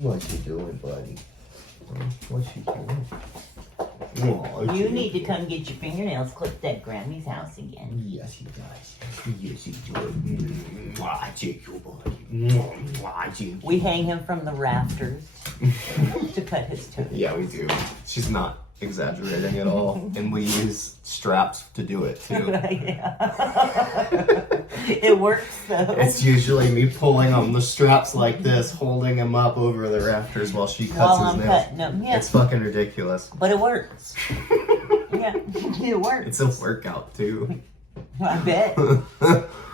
What you doing, buddy? What you doing? Oh, You need to come get your fingernails clipped at Grammy's house again. Yes, he does. Yes, he does. I take your body. I take. We hang him from the rafters to cut his toes. Yeah, we do. She's not exaggerating at all, and we use straps to do it too. It works though. It's usually me pulling on the straps like this, holding him up over the rafters while she cuts his nails. Yeah. It's fucking ridiculous. But it works. Yeah, it works. It's a workout too. I bet.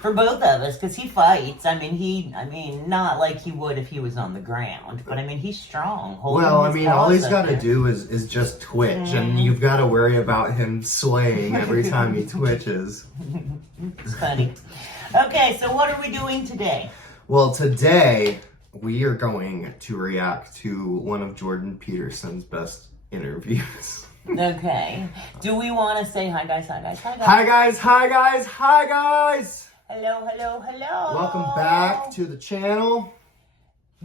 For both of us, because he fights. I mean, not like he would if he was on the ground, but I mean, he's strong. Well, I mean, all he's got to do is just twitch, and you've got to worry about him swaying every time he twitches. It's funny. Okay, so what are we doing today? Well, today we are going to react to one of Jordan Peterson's best interviews. Okay. Do we want to say hi guys, hi guys, hi guys? Hi guys, hi guys, hi guys! Hello, hello, hello! Welcome back to the channel.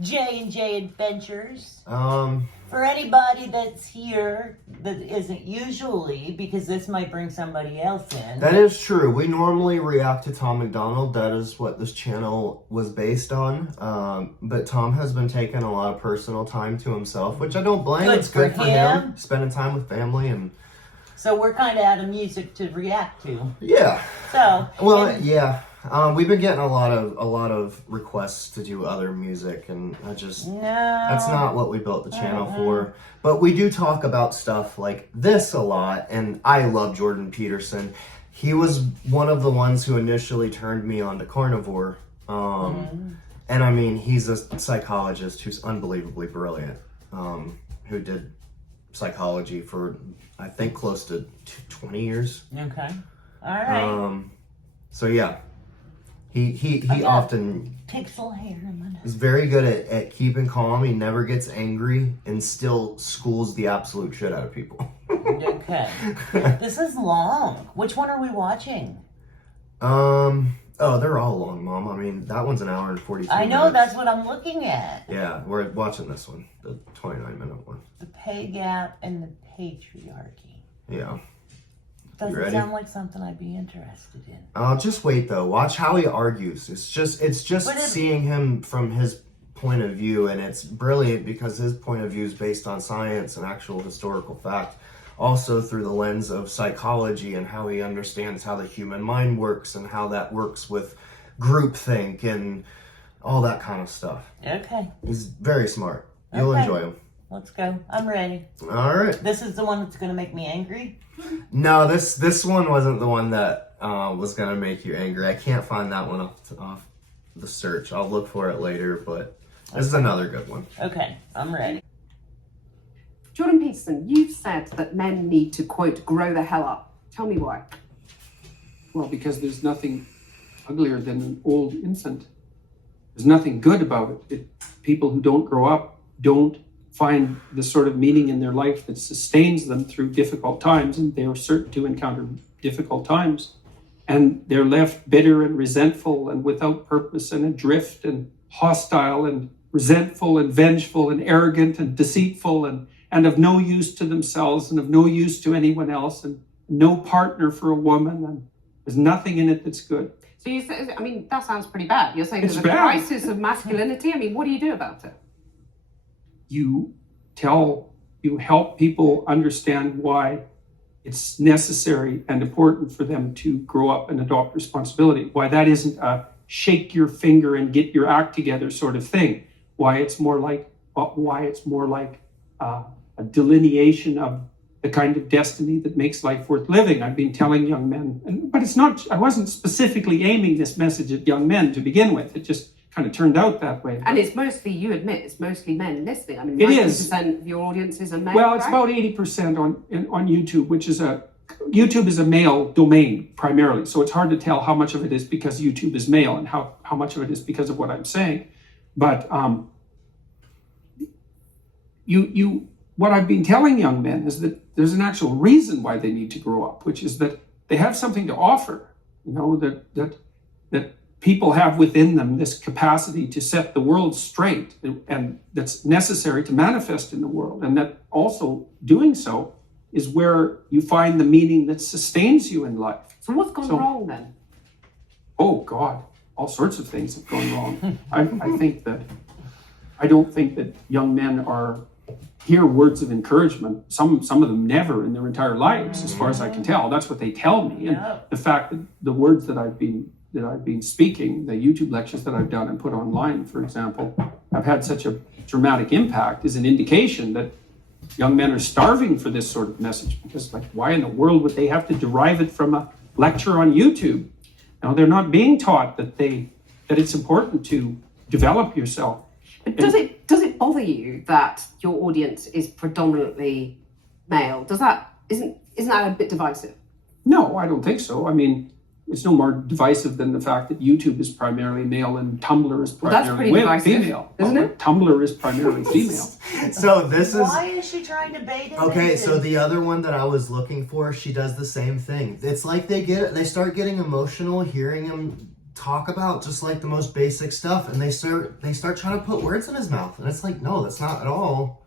J&J Adventures. For anybody that's here that isn't usually, because this might bring somebody else in. That is true. We normally react to Tom McDonald. That is what this channel was based on. But Tom has been taking a lot of personal time to himself, which I don't blame. It's good for him. Spending time with family and... So we're kind of out of music to react to. Yeah. So. Well, yeah. We've been getting a lot of requests to do other music, and that's not what we built the channel for. But we do talk about stuff like this a lot, and I love Jordan Peterson. He was one of the ones who initially turned me on to Carnivore. And I mean, he's a psychologist who's unbelievably brilliant, who did psychology for, I think, close to 20 years. Okay. All right. So yeah. He often pixel hair. is very good at keeping calm. He never gets angry and still schools the absolute shit out of people. Okay. This is long. Which one are we watching? Oh, they're all long, Mom. I mean, that one's an hour and 43 I know, minutes. that's what I'm looking at. Yeah, we're watching this one, the 29-minute one. The pay gap and the patriarchy. Yeah. Doesn't sound like something I'd be interested in. Just wait though. Watch how he argues. It's just seeing him from his point of view, and it's brilliant because his point of view is based on science and actual historical fact. Also through the lens of psychology and how he understands how the human mind works and how that works with groupthink and all that kind of stuff. Okay. He's very smart. You'll enjoy him. Let's go. I'm ready. All right. This is the one that's going to make me angry? No, this one wasn't the one that was going to make you angry. I can't find that one off the search. I'll look for it later, but this is another good one. Okay, I'm ready. Jordan Peterson, you've said that men need to, quote, grow the hell up. Tell me why. Well, because there's nothing uglier than an old infant. There's nothing good about it. People who don't grow up don't find the sort of meaning in their life that sustains them through difficult times, and they are certain to encounter difficult times. And they're left bitter and resentful and without purpose and adrift and hostile and resentful and vengeful and arrogant and deceitful and of no use to themselves and of no use to anyone else and no partner for a woman, and there's nothing in it that's good. So you say, I mean, that sounds pretty bad. You're saying It's there's a bad. crisis of masculinity? I mean, what do you do about it? You help people understand why it's necessary and important for them to grow up and adopt responsibility, why that isn't a shake your finger and get your act together sort of thing, why it's more like a delineation of the kind of destiny that makes life worth living. I've been telling young men, but it's not, I wasn't specifically aiming this message at young men to begin with. It just kind of turned out that way. And it's mostly, you admit, it's mostly men listening. I mean, it is. 90% of your audiences are men. Well, it's right? about 80% on YouTube, YouTube is a male domain primarily. So it's hard to tell how much of it is because YouTube is male and how much of it is because of what I'm saying. But what I've been telling young men is that there's an actual reason why they need to grow up, which is that they have something to offer, that people have within them this capacity to set the world straight, and that's necessary to manifest in the world. And that also doing so is where you find the meaning that sustains you in life. So what's gone wrong then? Oh God, all sorts of things have gone wrong. I don't think that young men hear words of encouragement. Some of them never in their entire lives, as far as I can tell. That's what they tell me. And the fact that the words that I've been speaking, the YouTube lectures that I've done and put online, for example, have had such a dramatic impact is an indication that young men are starving for this sort of message, because like, why in the world would they have to derive it from a lecture on YouTube? Now, they're not being taught that it's important to develop yourself. But does it bother you that your audience is predominantly male? Isn't that a bit divisive? No, I don't think so. I mean, it's no more divisive than the fact that YouTube is primarily male and Tumblr is primarily female. Isn't it? Tumblr is primarily female. So this is... Why is she trying to bait us Okay, into? so the other one that I was looking for, she does the same thing. It's like they start getting emotional hearing him talk about just like the most basic stuff, and they start trying to put words in his mouth, and it's like, no, that's not at all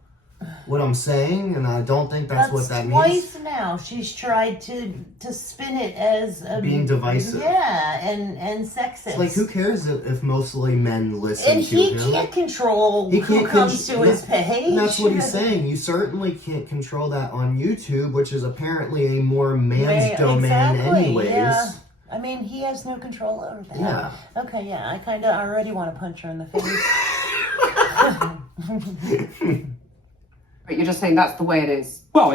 what I'm saying, and I don't think that's what that means. Twice now she's tried to spin it as Being divisive. Yeah, and sexist. It's like, who cares if mostly men listen and to he him? can't control who comes to his page. And that's what he's saying. You certainly can't control that on YouTube, which is apparently a more man's domain anyways. Yeah. I mean, he has no control over that. Yeah. Okay, yeah, I kind of already want to punch her in the face. But you're just saying that's the way it is. Well,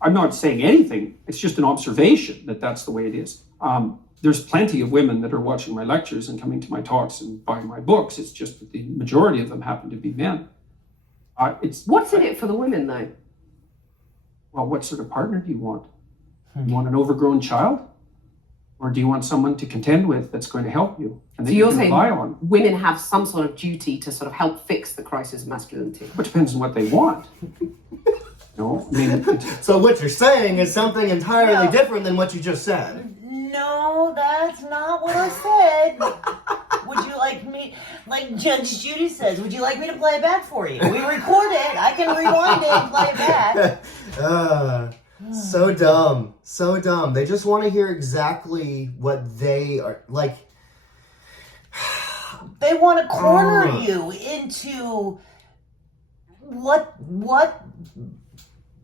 I'm not saying anything. It's just an observation that that's the way it is. There's plenty of women that are watching my lectures and coming to my talks and buying my books. It's just that the majority of them happen to be men. What's in it for the women, though? Well, what sort of partner do you want? You want an overgrown child? Or do you want someone to contend with that's going to help you and that you can rely on? Women have some sort of duty to sort of help fix the crisis of masculinity. It depends on what they want. No, I mean, so what you're saying is something entirely different than what you just said. No, that's not what I said. Would you like me, like Judge Judy says, would you like me to play it back for you? We record it, I can rewind it and play it back. So dumb. So dumb. They just want to hear exactly what they are like. They want to corner you into what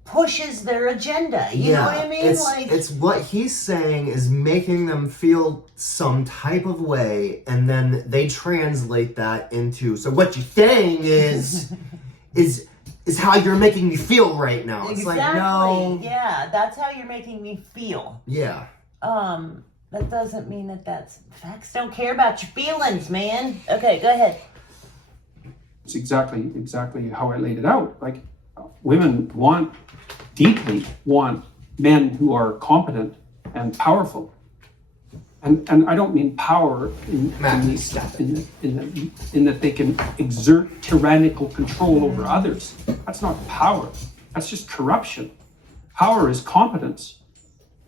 pushes their agenda. You know what I mean? It's what he's saying is making them feel some type of way, and then they translate that into, so what you're saying is how you're making me feel right now. It's exactly. like, no. Yeah, that's how you're making me feel. Yeah. That doesn't mean that's facts don't care about your feelings, man. Okay, go ahead. It's exactly how I laid it out. Like, women deeply want men who are competent and powerful. And I don't mean power in that they can exert tyrannical control over others. That's not power. That's just corruption. Power is competence.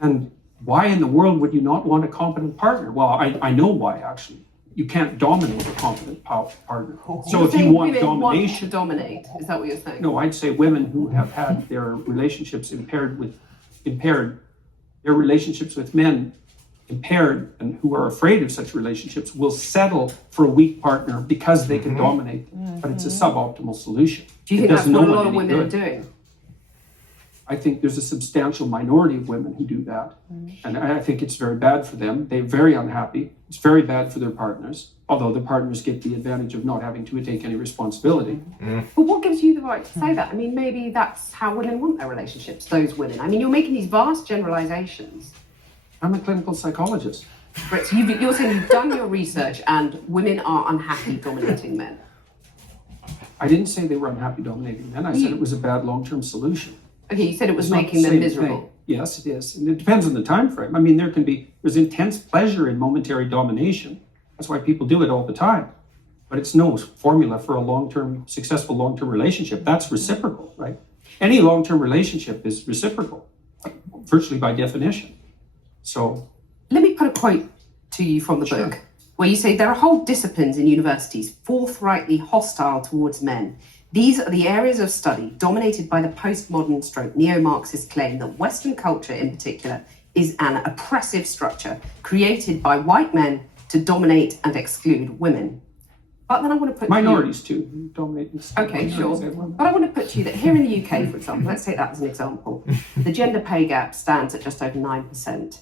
And why in the world would you not want a competent partner? Well, I know why, actually. You can't dominate a competent partner. So if you want domination... dominate, is that what you're saying? No, I'd say women who have had their relationships impaired, their relationships with men impaired, and who are afraid of such relationships will settle for a weak partner because they can dominate them. But it's a suboptimal solution. Do you think that's what a lot of women are doing? I think there's a substantial minority of women who do that. And I think it's very bad for them. They're very unhappy. It's very bad for their partners, although the partners get the advantage of not having to take any responsibility. But what gives you the right to say that? I mean, maybe that's how women want their relationships, those women. I mean, you're making these vast generalizations. I'm a clinical psychologist. Right, so you're saying you've done your research and women are unhappy dominating men. I didn't say they were unhappy dominating men. I said it was a bad long-term solution. Okay, you said it was making them miserable. Thing. Yes, it is. And it depends on the time frame. I mean, there's intense pleasure in momentary domination. That's why people do it all the time. But it's no formula for a successful long-term relationship. That's reciprocal, right? Any long-term relationship is reciprocal, virtually by definition. So let me put a quote to you from the book. where you say there are whole disciplines in universities forthrightly hostile towards men. These are the areas of study dominated by the postmodern stroke neo-Marxist claim that Western culture in particular is an oppressive structure created by white men to dominate and exclude women. But then I want to put minorities too dominate. Okay, sure. But I want to put to you that here in the UK, for example, let's take that as an example, the gender pay gap stands at just over 9%.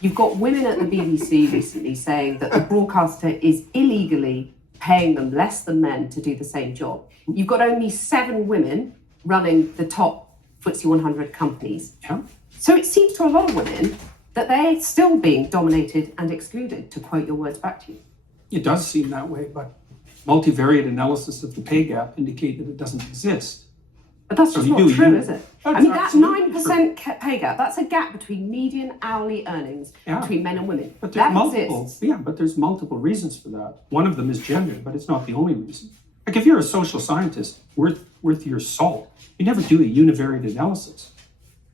You've got women at the BBC recently saying that the broadcaster is illegally paying them less than men to do the same job. You've got only 7 women running the top FTSE 100 companies. Yeah. So it seems to a lot of women that they're still being dominated and excluded, to quote your words back to you. It does seem that way, but multivariate analysis of the pay gap indicate that it doesn't exist. But that's just not true, is it? That's I mean, that absolutely 9% pay gap, that's a gap between median hourly earnings between men and women. But there's that exists. but there's multiple reasons for that. One of them is gender, but it's not the only reason. Like if you're a social scientist worth your salt, you never do a univariate analysis.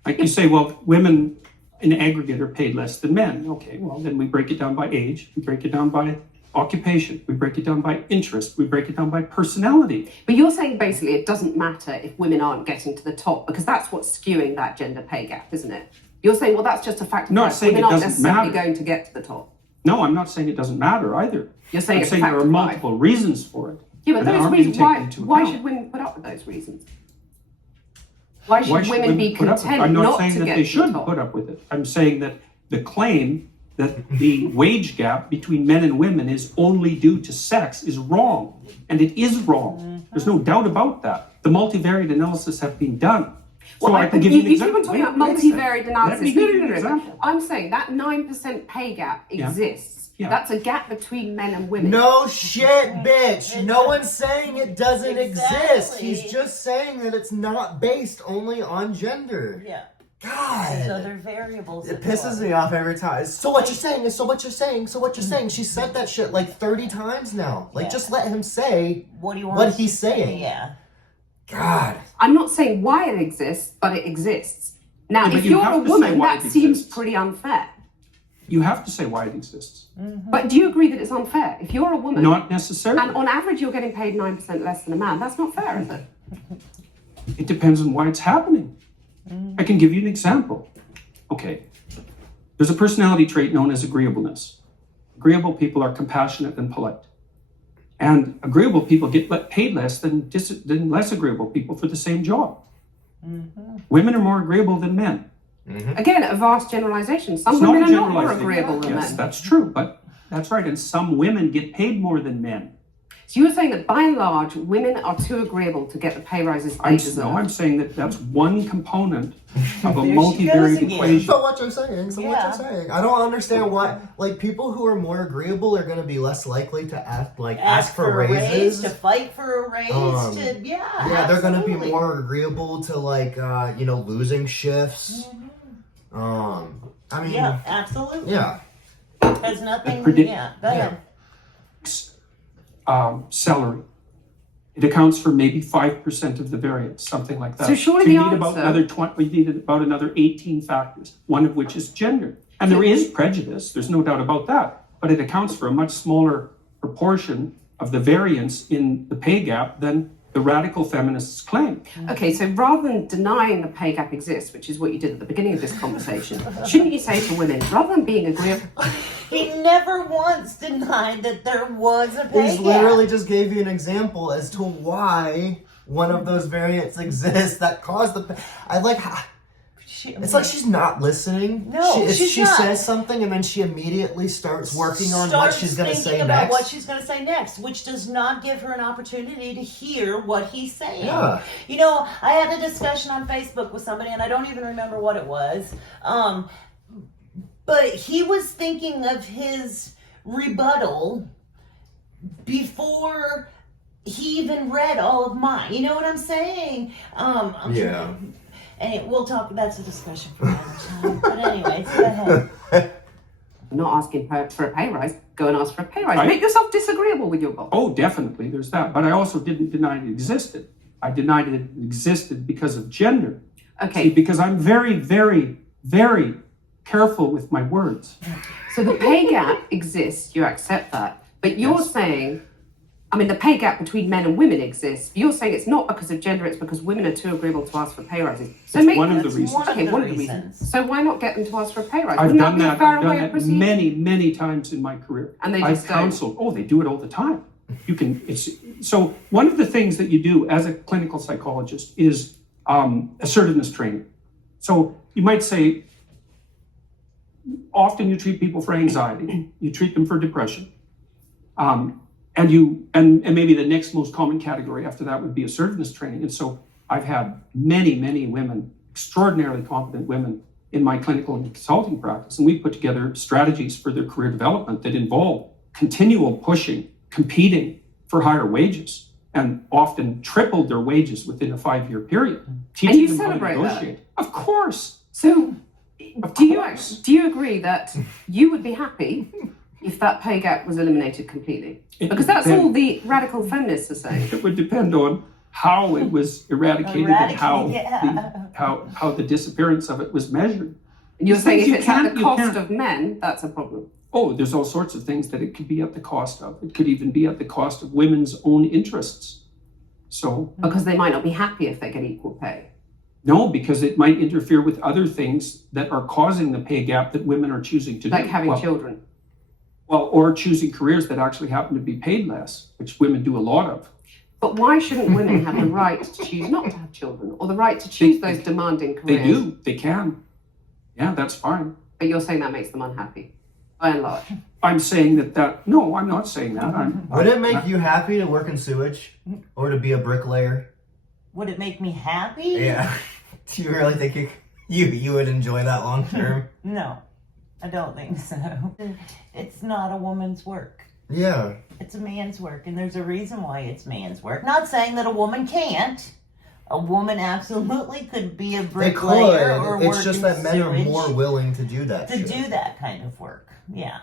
Like you say, well, women in aggregate are paid less than men. Okay, well, then we break it down by age, we break it down by occupation, we break it down by interest, we break it down by personality. But you're saying basically it doesn't matter if women aren't getting to the top, because that's what's skewing that gender pay gap, isn't it? You're saying, well, that's just a fact of No, I'm life. saying Women it aren't doesn't necessarily matter. going to get to the top. No, I'm not saying it doesn't matter either. You're saying I'm it's a saying fact there are of life. multiple reasons for it. Yeah, but and they those aren't being reasons, taken into why account. should women put up with those reasons? Why should Why should women be put up with it? content I'm not not saying to that get they to the should top? put up with it. I'm saying that the claim that the wage gap between men and women is only due to sex is wrong. And it is wrong. There's no doubt about that. The multivariate analysis have been done. So Well, I can give you an keep example. on talking about Wait a second. multivariate Let analysis. me give you an example. I'm saying that 9% pay gap exists. Yeah. That's a gap between men and women. No shit, bitch. No one's saying it doesn't exist. Exactly. He's just saying that it's not based only on gender. Yeah. God. There's other variables. It pisses me off every time. So what you're saying is so what you're saying, so what you're saying. She said that shit like 30 times now. Like, Yeah. just let him say What do you want? what he's saying. Yeah. God. I'm not saying why it exists, but it exists. Now, Yeah, but if you you're have a to say woman, why that it seems exists. pretty unfair. You have to say why it exists. But do you agree that it's unfair? If you're a woman, Not necessarily. and on average you're getting paid 9% less than a man, that's not fair, is it? It depends on why it's happening. I can give you an example. Okay. There's a personality trait known as agreeableness. Agreeable people are compassionate and polite. And agreeable people get paid less than less agreeable people for the same job. Women are more agreeable than men. Again, a vast generalization. Some It's not women a are not more generalization. agreeable than Yes, men. that's true, but that's right. And some women get paid more than men. So you're saying that by and large, women are too agreeable to get the pay rises they deserve. I'm saying that that's one component of a There she multivariate goes again. equation. So what you're saying, so what Yeah. you're saying. I don't understand why, like, people who are more agreeable are going to be less likely to ask for a raise, raises. to fight for a raise, Yeah, they're going to be absolutely. more agreeable to, like, losing shifts. I mean, Yeah, absolutely. yeah. There's nothing. predict- Yeah, go ahead. Salary. It accounts for maybe 5% of the variance, something like that. So surely you the need about answer- we need about another 18 factors, one of which is gender. And there is prejudice, there's no doubt about that, but it accounts for a much smaller proportion of the variance in the pay gap than the radical feminists claim. Okay, so rather than denying the pay gap exists, which is what you did at the beginning of this conversation, shouldn't you say to women, rather than being agreeable, He never once denied that there was a pay He's gap. literally just gave you an example as to why one of those variants exists that caused the. I like. It's like she's not listening. No, she's she not. says something and then she immediately starts working on what Starts she's going to thinking say about next. what she's going to say next, which does not give her an opportunity to hear what he's saying. Yeah. You know, I had a discussion on Facebook with somebody, and I don't even remember what it was. But he was thinking of his rebuttal before he even read all of mine. You know what I'm saying? Yeah. And we'll talk. That's a discussion for another time. But anyways, go ahead. not asking for a pay rise, go and ask for a pay rise. Right. Make yourself disagreeable with your boss. Oh, definitely, there's that. But I also didn't deny it existed. I denied it existed because of gender. Okay. See, because I'm very, very, very careful with my words. So the pay gap exists, you accept that. But you're saying, I mean, the pay gap between men and women exists. You're saying it's not because of gender, it's because women are too agreeable to ask for pay rises. So It's one of the reasons. One of Okay, the one of the reasons. reasons. So why not get them to ask for a pay rise? I've Wouldn't done be a that. fairer I've done way of that proceeding? many times in my career. And they I've just don't. counseled. Oh, they do it all the time. You can. So one of the things that you do as a clinical psychologist is assertiveness training. So you might say, often you treat people for anxiety, you treat them for depression, and maybe the next most common category after that would be assertiveness training. And so I've had many women, extraordinarily competent women, in my clinical and consulting practice, and we put together strategies for their career development that involve continual pushing, competing for higher wages, and often tripled their wages within a 5-year period. Teaching you them how to celebrate that? negotiate. Of course. So Of do course. you agree that you would be happy if that pay gap was eliminated completely? It Because that's depends. all the radical feminists are saying. It would depend on how it was eradicated and how the disappearance of it was measured. And you're These saying things if you it's at can't- the you cost can't- of men, that's a problem. Oh, there's all sorts of things that it could be at the cost of. It could even be at the cost of women's own interests. So, Because they might not be happy if they get equal pay. no, because it might interfere with other things that are causing the pay gap that women are choosing to Like do. having children. Well, or choosing careers that actually happen to be paid less, which women do a lot of. But why shouldn't women have the right to choose not to have children, or the right to choose those demanding They careers? do. They can. Yeah, that's fine. But you're saying that makes them unhappy, by and large. I'm saying that no, I'm not saying that. Would it make you happy to work in sewage or to be a bricklayer? Would it make me happy? Yeah. Do you really think you would enjoy that long term? No, I don't think so. It's not a woman's work. Yeah. It's a man's work, and there's a reason why it's man's work. Not saying that a woman can't. A woman absolutely could be a They bricklayer could. or It's work just in that men are sewage more willing to do that to shit. do that kind of work. Yeah,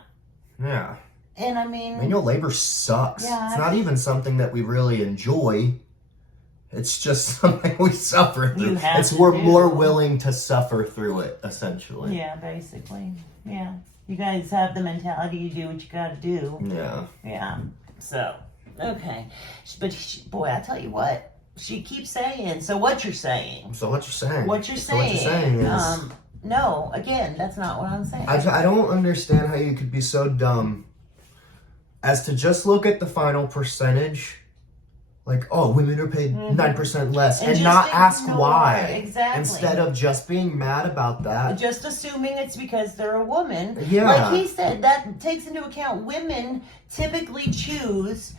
Yeah. and I mean, Manual labor sucks. Yeah. It's not even something that we really enjoy. It's just something we suffer through. You have It's to we're do. more willing to suffer through it, essentially. yeah, basically, yeah. You guys have the mentality. You do what you got to do. Yeah. Yeah. So, okay, but boy, I tell you what. She keeps saying, so what you're saying. So what you're saying? What you're So what you're saying is, no, again, that's not what I'm saying. I don't understand how you could be so dumb as to just look at the final percentage, like, oh, women are paid 9% less, and just not ask ignore, why. exactly. Instead of just being mad about that. Just assuming it's because they're a woman. Yeah. Like he said, that takes into account women typically choose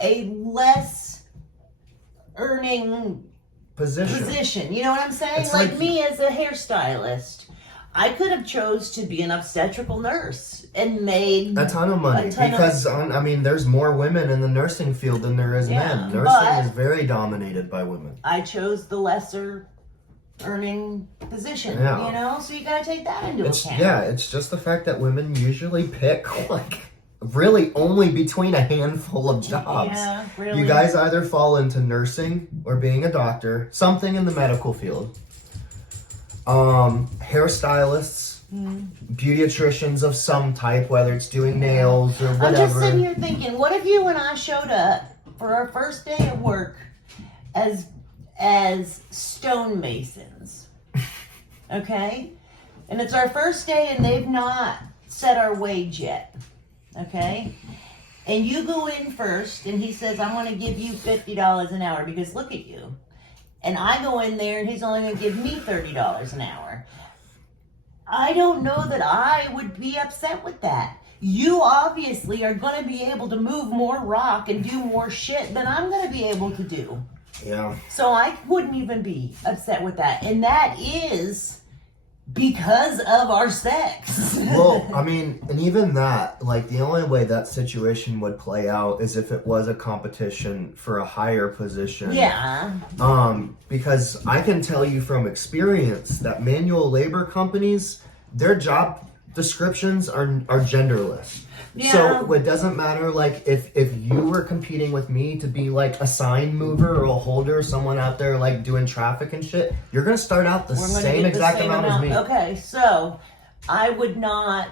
a less earning position. You know what I'm saying? It's Like like- me as a hairstylist, I could have chose to be an obstetrical nurse and made A ton of money because there's more women in the nursing field than there is Yeah, men. Nursing but- is very dominated by women. I chose the lesser earning position. Yeah. You know, so you got to take that into account. It's just the fact that women usually pick like really only between a handful of jobs. Yeah, really. You guys either fall into nursing or being a doctor, something in the medical field. Hairstylists, beauticians of some type, whether it's doing nails or whatever. I'm just sitting here thinking, what if you and I showed up for our first day of work as stonemasons? Okay? And it's our first day and they've not set our wage yet. Okay? And you go in first and he says, I'm going to give you $50 an hour because look at you. And I go in there and he's only going to give me $30 an hour. I don't know that I would be upset with that. You obviously are going to be able to move more rock and do more shit than I'm going to be able to do. Yeah. So I wouldn't even be upset with that. And that is because of our sex. Well, and even that, like, the only way that situation would play out is if it was a competition for a higher position. Yeah. Because I can tell you from experience that manual labor companies, their job descriptions are genderless. Yeah. So it doesn't matter, like, if you were competing with me to be like a sign mover or a holder, someone out there like doing traffic and shit, you're gonna start out the We're gonna same get the exact same amount as me. Okay, so I would not,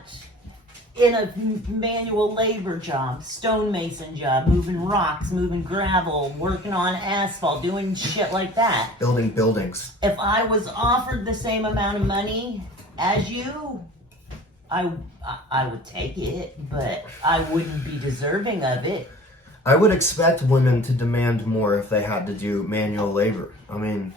in a manual labor job, stonemason job, moving rocks, moving gravel, working on asphalt, doing shit like that. Building buildings. If I was offered the same amount of money as you, I would take it, but I wouldn't be deserving of it. I would expect women to demand more if they had to do manual labor. I mean,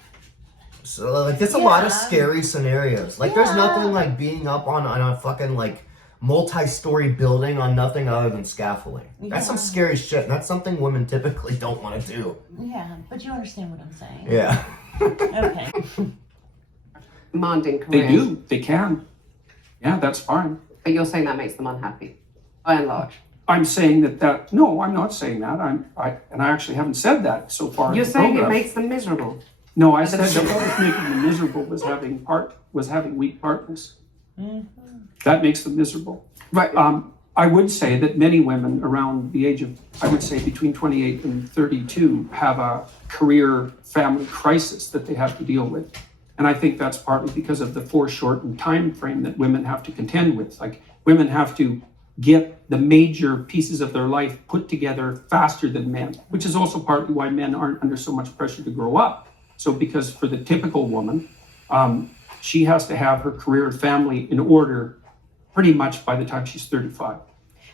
so like there's a lot of scary scenarios. Like there's nothing like being up on a fucking like multi-story building on nothing other than scaffolding. That's some scary shit. And that's something women typically don't want to do. Yeah, but you understand what I'm saying. Yeah. Okay. Demanding careers. They do. They can. Yeah, that's fine. But you're saying that makes them unhappy, by and large. I'm saying that no, I'm not saying that. I actually haven't said that so far. You're in the saying program. it makes them miserable. No, I said that what was making them miserable was having weak partners. That makes them miserable. Right. I would say that many women around the age of, I would say between 28 and 32, have a career family crisis that they have to deal with. And I think that's partly because of the foreshortened time frame that women have to contend with. Like women have to get the major pieces of their life put together faster than men, which is also partly why men aren't under so much pressure to grow up. So because for the typical woman, she has to have her career and family in order pretty much by the time she's 35,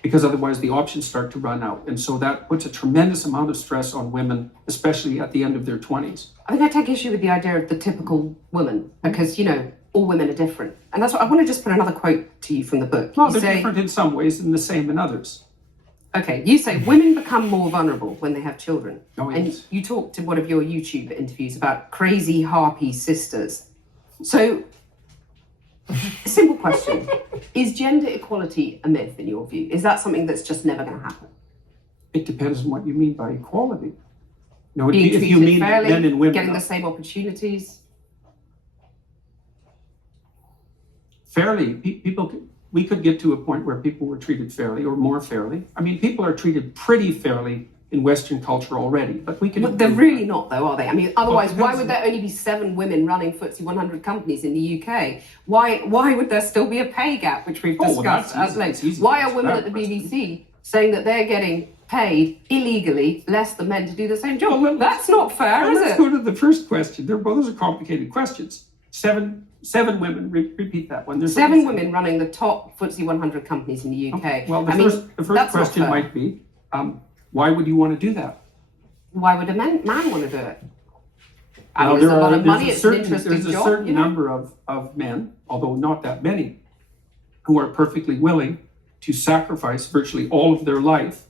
because otherwise the options start to run out. And so that puts a tremendous amount of stress on women, especially at the end of their 20s. I think I take issue with the idea of the typical woman, because, you know, all women are different. And that's what I want to just put another quote to you from the book. Well, You they're say, different in some ways and the same in others. okay, you say women become more vulnerable when they have children. Oh, And yes. you talked in one of your YouTube interviews about crazy harpy sisters. So, simple question. Is gender equality a myth in your view? Is that something that's just never going to happen? It depends on what you mean by equality. No, Being if you treated mean fairly, men and women, getting the same opportunities? fairly, we could get to a point where people were treated fairly or more fairly. I mean, people are treated pretty fairly in Western culture already, but we can. But they're really not, though, are they? I mean, otherwise, why depends. would there only be 7 women running FTSE 100 companies in the UK? Why would there still be a pay gap, which we've Oh, well, discussed that's at easy. length? It's easy Why to are women answer at the that BBC saying that they're getting paid illegally less than men to do the same job? Well, That's not fair, Well, is let's it? go to the first question. Those are complicated questions. Seven women. Repeat that one. There's 7 women running the top FTSE 100 companies in the UK. Well, the I mean, first that's not question fair. might be, why would you want to do that? Why would a man want to do it? I Well, mean, there's a lot of there's money, a it's certain- an interesting There's a job. certain You know? number of men, although not that many, who are perfectly willing to sacrifice virtually all of their life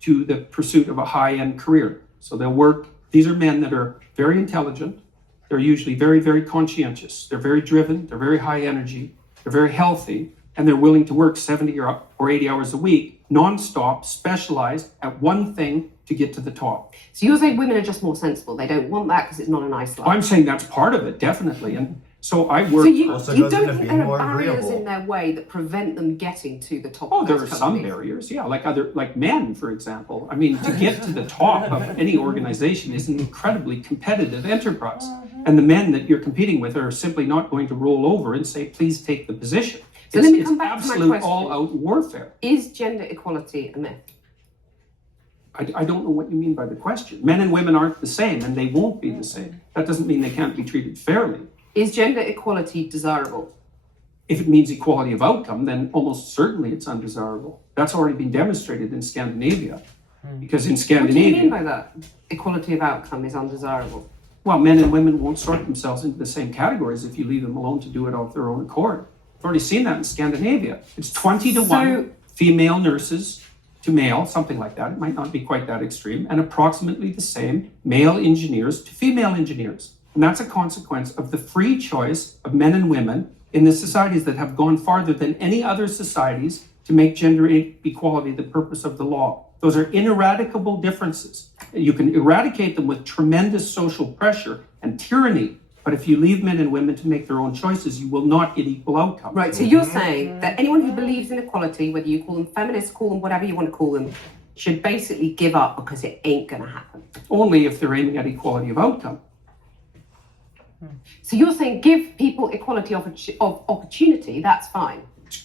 to the pursuit of a high-end career. So they'll work. These are men that are very intelligent. They're usually very, very conscientious. They're very driven. They're very high energy. They're very healthy. And they're willing to work 70 or 80 hours a week, nonstop, specialized at one thing to get to the top. So you're saying women are just more sensible. They don't want that because it's not a nice life. I'm saying that's part of it, definitely. And so I work. So you Also don't goes into think being there more are barriers agreeable. in their way that prevent them getting to the top? Oh, of there are those some companies? barriers, yeah, like men, for example. I mean, to get to the top of any organization is an incredibly competitive enterprise. And the men that you're competing with are simply not going to roll over and say, please take the position. So it's let me it's come back to my absolute question. all-out warfare. Is gender equality a myth? I don't know what you mean by the question. Men and women aren't the same, and they won't be the same. That doesn't mean they can't be treated fairly. Is gender equality desirable? If it means equality of outcome, then almost certainly it's undesirable. That's already been demonstrated in Scandinavia. Because in What do you mean Scandinavia, by that? Equality of outcome is undesirable. well, men and women won't sort themselves into the same categories if you leave them alone to do it of their own accord. I've already seen that in Scandinavia. It's 20 to 1 female nurses to male, something like that. It might not be quite that extreme, and approximately the same male engineers to female engineers. And that's a consequence of the free choice of men and women in the societies that have gone farther than any other societies to make gender equality the purpose of the law. Those are ineradicable differences. You can eradicate them with tremendous social pressure and tyranny, but if you leave men and women to make their own choices, you will not get equal outcomes. Right, so you're saying that anyone who believes in equality, whether you call them feminists, call them whatever you want to call them, should basically give up because it ain't going to happen. Only if they're aiming at equality of outcome. So you're saying give people equality of opportunity, that's fine.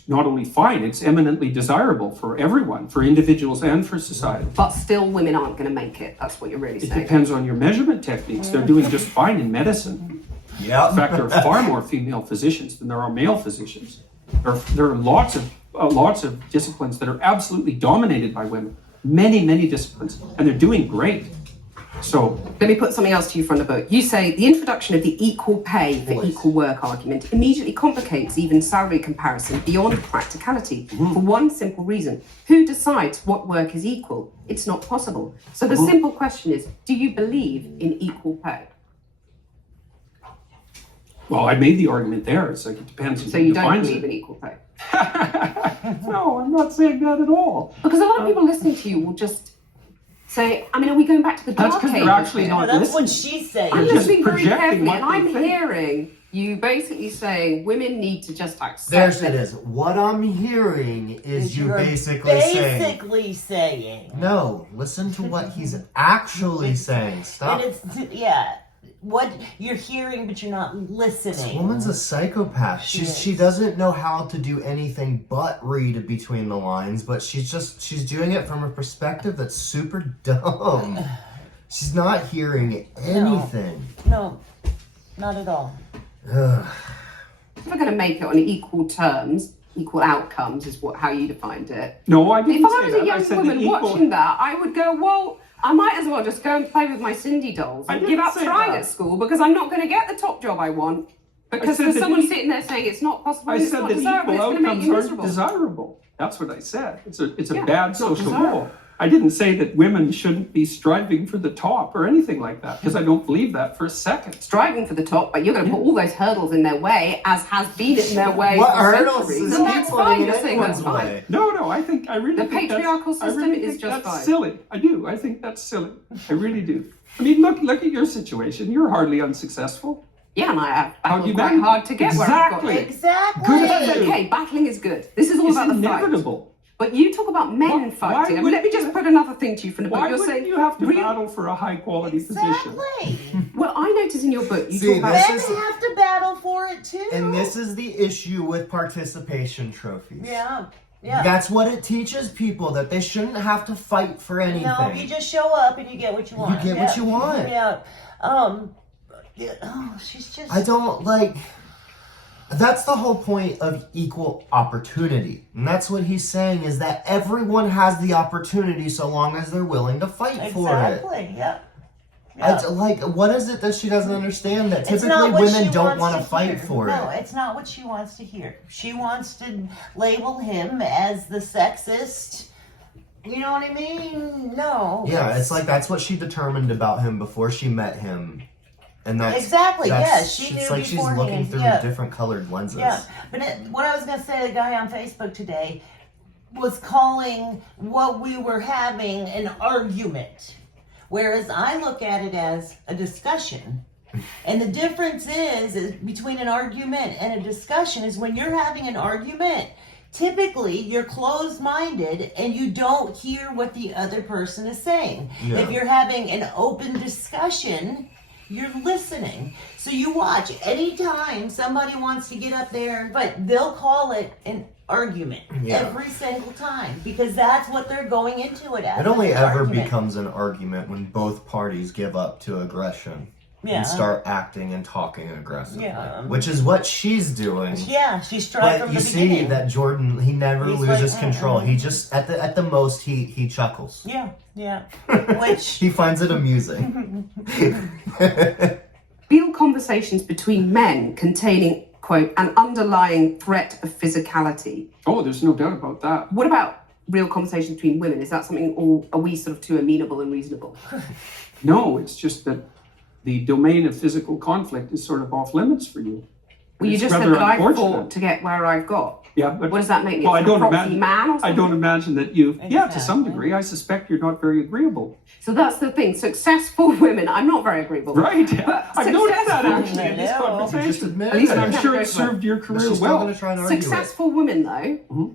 not only fine, it's eminently desirable for everyone, for individuals and for society. But still, women aren't going to make it. That's what you're really It saying. depends on your measurement techniques. They're doing just fine in medicine. Yeah. In fact, there are far more female physicians than there are male physicians. There are lots of disciplines that are absolutely dominated by women. Many disciplines, and they're doing great. So let me put something else to you from the book. You say the introduction of the equal pay for equal work argument immediately complicates even salary comparison beyond practicality for one simple reason. Who decides what work is equal? It's not possible. So the simple question is, do you believe in equal pay? well, I made the argument there. It's like it depends on So who you don't defines believe it. in equal pay? No, I'm not saying that at all. Because a lot of people listening to you will just say, I mean, are we going back to the That's dark because ages? they're actually here? not That's what listening. she's saying. I'm just listening very projecting carefully, what and I'm they think. hearing you basically saying women need to just accept There's that. it is. What I'm hearing is you You're basically saying. basically saying. No, listen to what he's actually saying. Stop. And it's, yeah, what you're hearing, but you're not This listening. woman's a psychopath. She doesn't know how to do anything but read between the lines, but she's doing it from a perspective that's super dumb. She's not hearing anything. No, not at all. Ugh. If we're going to make it on equal terms, equal outcomes is how you defined it. No, I If didn't I say was that. a young I said woman the equal. watching that, I would go, well, I might as well just go and play with my Cindy dolls I and didn't give up say trying that. at school because I'm not going to get the top job I want. Because said there's that someone e- sitting there saying it's not possible, I and it's said not that desirable, equal it's going to make outcomes you aren't miserable. desirable. That's what I said. It's a Yeah, bad it's not social desirable. goal. I didn't say that women shouldn't be striving for the top or anything like that, because I don't believe that for a second. Striving for the top, but you're going to put all those hurdles in their way, as has been in their way What for hurdles centuries. is And he that's putting fine, in you're saying that's anyone's fine. way? No, I really The think patriarchal I really system think is just that's fine. silly. I do. I think that's silly. I really do. I mean, look at your situation. You're hardly unsuccessful. Yeah, and I have How'd battled you quite manage- hard to get where I've got. Exactly. Exactly. Good It's attitude. okay, battling is good. This is all It's about the fight. inevitable. But you talk about men Why fighting. I mean, would let me just put another thing to you from the book. Why You're wouldn't saying you have to real- battle for a high quality position? Exactly. Well, I notice in your book you See, talk about this Men is- have to battle for it too. And this is the issue with participation trophies. Yeah. Yeah. That's what it teaches people, that they shouldn't have to fight for anything. No, you just show up and you get what you want. get what you want. Yeah. Yeah, oh, she's just. I don't like. That's the whole point of equal opportunity. And that's what he's saying, is that everyone has the opportunity so long as they're willing to fight for it. Exactly. Yeah. It's like, what is it that she doesn't understand? That It's typically not what women she don't wants want to hear. fight for No, it. it's not what she wants to hear. She wants to label him as the sexist. You know what I mean? No. Yeah, it's like that's what she determined about him before she met him. And that's Exactly, that's, yeah, she it's knew like she's looking beforehand, through yeah. different colored lenses. Yeah, but what I was going to say, the guy on Facebook today was calling what we were having an argument, whereas I look at it as a discussion. And the difference is between an argument and a discussion is when you're having an argument, typically you're closed-minded and you don't hear what the other person is saying. Yeah. If you're having an open discussion, you're listening. So you watch. Anytime somebody wants to get up there, but they'll call it an argument every single time because that's what they're going into it as. It only it's an ever argument. becomes an argument when both parties give up to aggression Yeah. and start acting and talking aggressively, Yeah. which is what she's doing. Yeah, she's trying But from you the see beginning. that Jordan, he never He's loses like, control. He just at the most he chuckles. Yeah, yeah. Which He finds it amusing. real conversations between men containing, quote, an underlying threat of physicality. Oh, there's no doubt about that. What about real conversations between women? Is that something, or are we sort of too amenable and reasonable? No, it's just that the domain of physical conflict is sort of off limits for you. Well, you It's just said rather that I unfortunate. fought to get where I've got. Yeah, but What does that make me? well, I A don't proxy imagine. man or I something? don't imagine that you. Yeah, to some Exactly. degree, I suspect you're not very agreeable. So that's the thing. Successful women, I'm not very agreeable. Right? But I've noticed that successful- actually in this No. Just conversation, admit At least it. I and I'm can't sure go it for it. served your But career she's still well. gonna try and argue it. Successful women, though,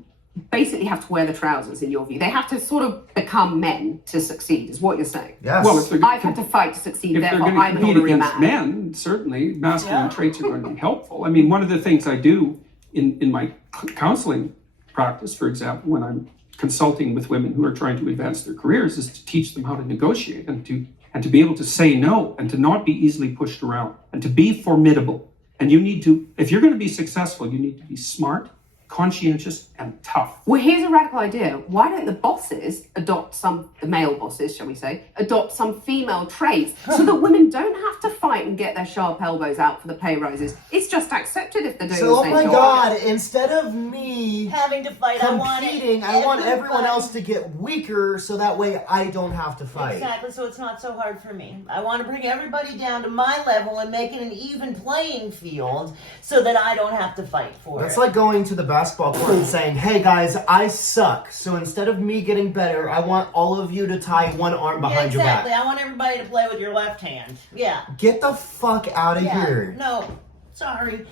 basically have to wear the trousers, in your view. They have to sort of become men to succeed, is what you're saying. Yes. Well, if they're I've had to fight to succeed, if they're therefore going to I'm an compete honorary against man. men, certainly masculine Yeah. traits are going to be helpful. I mean, one of the things I do in my counseling practice, for example, when I'm consulting with women who are trying to advance their careers, is to teach them how to negotiate and to be able to say no and to not be easily pushed around and to be formidable. And you need to, if you're going to be successful, you need to be smart, conscientious, and tough. Well, here's a radical idea. Why don't the bosses adopt the male bosses, shall we say, adopt some female traits so that women don't have to fight and get their sharp elbows out for the pay rises? It's just accepted if they're doing the So, same oh my job. God, instead of me having to fight, competing, I want everyone else to get weaker so that way I don't have to fight. Exactly, so it's not so hard for me. I want to bring everybody down to my level and make it an even playing field so that I don't have to fight for That's it. like going to the basketball court and saying, hey guys, I suck. So instead of me getting better, I want all of you to tie one arm behind your back. Exactly, I want everybody to play with your left hand. Yeah. Get the fuck out of here. No, sorry.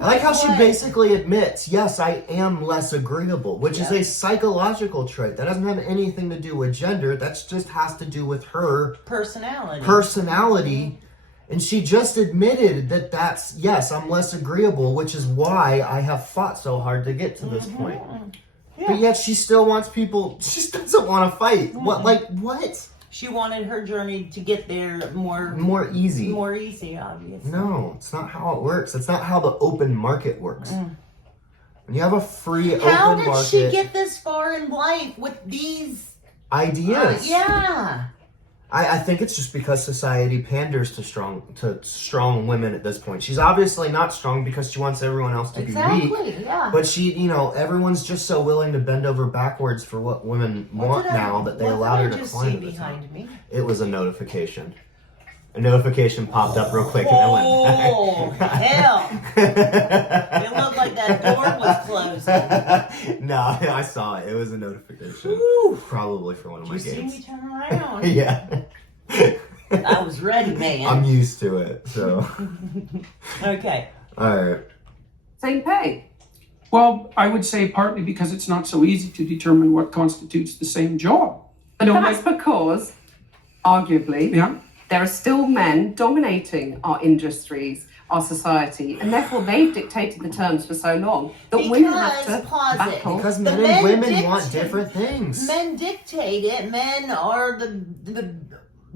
I like how she basically admits, yes, I am less agreeable, which is a psychological trait. That doesn't have anything to do with gender. That just has to do with her personality. And she just admitted that yes, I'm less agreeable, which is why I have fought so hard to get to this point. Yeah. But yet she still wants people, she just doesn't want to fight. What? She wanted her journey to get there more easy. More easy, obviously. No, it's not how it works. It's not how the open market works. When you have a free open market. How did she get this far in life with these ideas? Yeah. I think it's just because society panders to strong women at this point. She's obviously not strong because she wants everyone else to be weak. Yeah. But everyone's just so willing to bend over backwards for what women want now that they allowed her to climb the top. It was a notification. A notification popped up real quick and I went, oh, hell. It looked like that door was closing. No, I saw it. It was a notification. Woo. Probably for one of my games. You see me turn around? Yeah. I was ready, man. I'm used to it, so. Okay. All right. Same pay. Well, I would say partly because it's not so easy to determine what constitutes the same job. But that's because, arguably, there are still men dominating our industries, our society, and therefore they've dictated the terms for so long that women have to battle. Because men and women want different things. Men dictate it. Men are the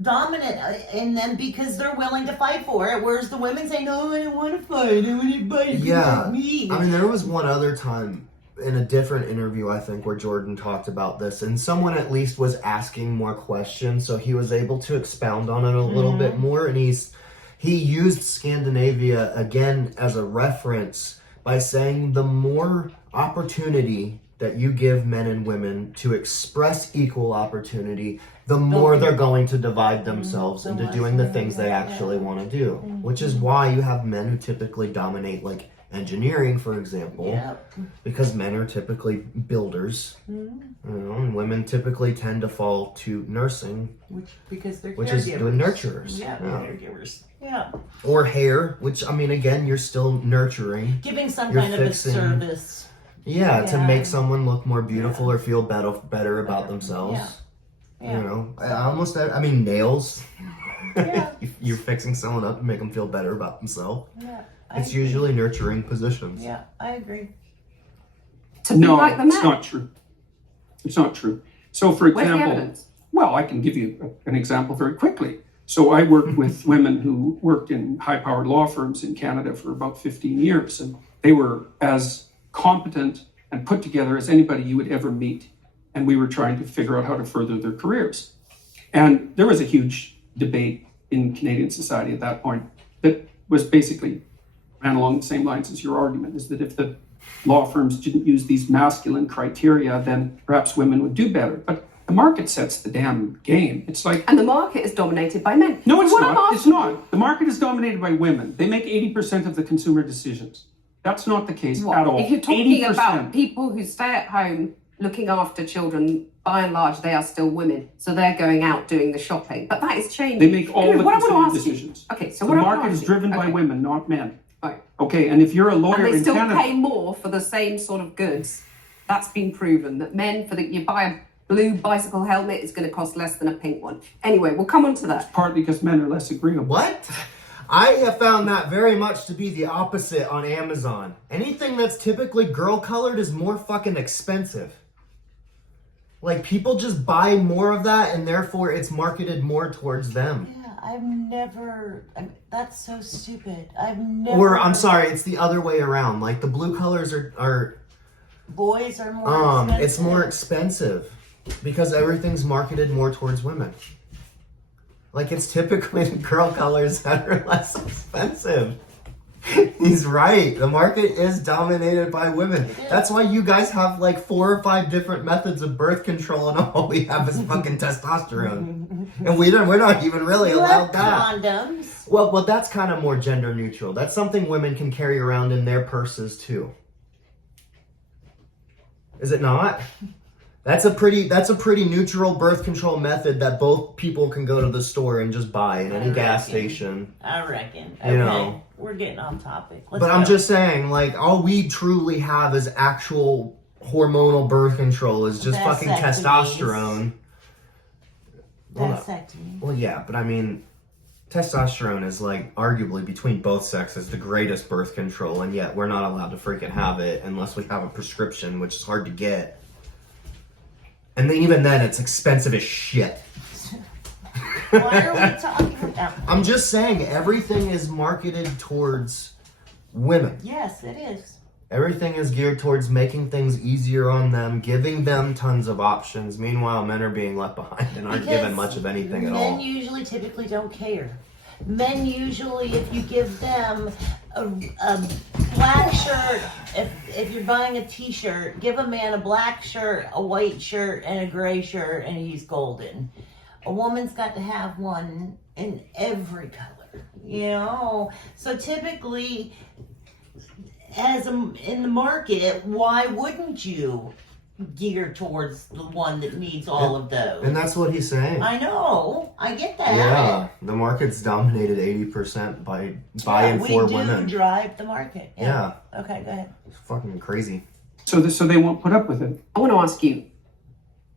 dominant in them because they're willing to fight for it, whereas the women say, no, I don't want to fight. I want anybody to be like me. I mean, there was one other time in a different interview, I think, where Jordan talked about this, and someone at least was asking more questions, so he was able to expound on it a little bit more, and he used Scandinavia again as a reference by saying the more opportunity that you give men and women to express equal opportunity, the more they're going to divide themselves into doing the things they actually want to do, which is why you have men who typically dominate, like, engineering, for example, because men are typically builders, and women typically tend to fall to nursing, which is the nurturers, caregivers, or hair, which, I mean, again, you're still nurturing, giving some kind of a service, to make someone look more beautiful or feel better about themselves. I mean, nails. You're fixing someone up to make them feel better about themselves. It's usually nurturing positions. Yeah, I agree. No, it's not true. It's not true. So, for example, where's the evidence? Well, I can give you an example very quickly. So I worked with women who worked in high-powered law firms in Canada for about 15 years, and they were as competent and put together as anybody you would ever meet. And we were trying to figure out how to further their careers. And there was a huge debate in Canadian society at that point that was basically ran along the same lines as your argument, is that if the law firms didn't use these masculine criteria, then perhaps women would do better. But the market sets the damn game. It's like... And the market is dominated by men. No, it's not. It's not. The market is dominated by women. They make 80% of the consumer decisions. That's not the case at all. If you're talking 80%. about people who stay at home looking after children, by and large, they are still women. So they're going out doing the shopping. But that is changing. They make all the consumer decisions. Okay, so the market is driven by women, not men. Right. Okay, and if you're a lawyer and they still Canada, pay more for the same sort of goods. That's been proven. That men, you buy a blue bicycle helmet, it's going to cost less than a pink one. Anyway, we'll come on to that. Partly because men are less agreeable. What? I have found that very much to be the opposite on Amazon. Anything that's typically girl colored is more fucking expensive. Like, people just buy more of that, and therefore it's marketed more towards them. That's so stupid. Or, I'm sorry, it's the other way around. Like, the blue colors are boys are more expensive. It's more expensive because everything's marketed more towards women. Like, it's typically the girl colors that are less expensive. He's right. The market is dominated by women. That's why you guys have like 4 or 5 different methods of birth control, and all we have is fucking testosterone. And we're not even really allowed that. Condoms. Well, that's kind of more gender neutral. That's something women can carry around in their purses too. Is it not? That's a pretty neutral birth control method that both people can go to the store and just buy in any gas station. I reckon. Okay. You know. We're getting on topic. But I'm just saying, like, all we truly have is actual hormonal birth control is just fucking testosterone. Vasectomy. Well, yeah, but I mean, testosterone is like arguably between both sexes the greatest birth control, and yet we're not allowed to freaking have it unless we have a prescription, which is hard to get. And then even then, it's expensive as shit. Why are we talking about? I'm just saying, everything is marketed towards women. Yes, it is. Everything is geared towards making things easier on them, giving them tons of options. Meanwhile, men are being left behind and aren't given much of anything at all. Men usually typically don't care. Men usually, if you give them a black shirt, if you're buying a t-shirt, give a man a black shirt, a white shirt, and a gray shirt, and he's golden. A woman's got to have one in every color, you know? So typically, in the market, why wouldn't you gear towards the one that needs all of those? And that's what he's saying. I know. I get that. Yeah, the market's dominated 80% by and for women. We do drive the market. Yeah. Okay, go ahead. It's fucking crazy. So they won't put up with it. I want to ask you,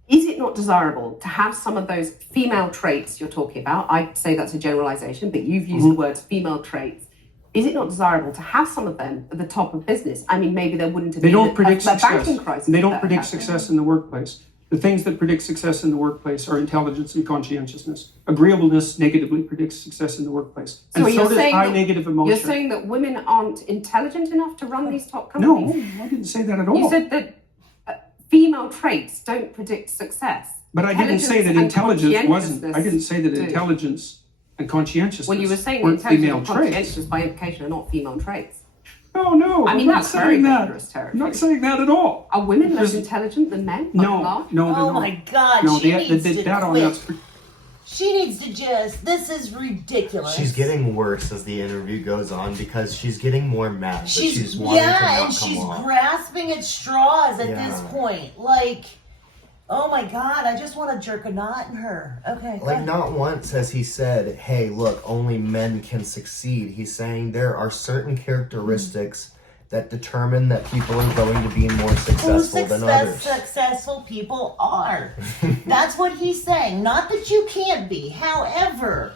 is it not desirable to have some of those female traits you're talking about? I say that's a generalization, but you've used the words female traits. Is it not desirable to have some of them at the top of business? I mean, maybe there wouldn't have been a banking crisis. They don't predict success in the workplace. The things that predict success in the workplace are intelligence and conscientiousness. Agreeableness negatively predicts success in the workplace. And so does high negative emotion. You're saying that women aren't intelligent enough to run these top companies? No, I didn't say that at all. You said that female traits don't predict success. But I didn't say that intelligence wasn't. I didn't say that intelligence and conscientiousness. Well, you were saying weren't intelligence female and traits. conscientiousness by implication are not female traits. No. I mean, that's very dangerous territory. I'm not saying that at all. Are women less intelligent than men? No. Oh my God! No, she needs to quit. She needs to this is ridiculous. She's getting worse as the interview goes on because she's getting more mad that she's wanting to not come and she's grasping at straws at this point. Like, oh my God, I just want to jerk a knot in her. Okay. Like, not once has he said, hey, look, only men can succeed. He's saying there are certain characteristics that determine that people are going to be more successful than others. Successful people are. That's what he's saying. Not that you can't be. However,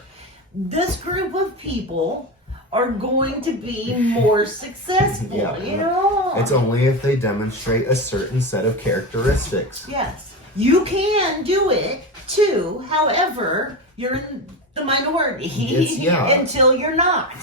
this group of people are going to be more successful, you know? It's only if they demonstrate a certain set of characteristics. Yes. You can do it too. However, you're in the minority until you're not.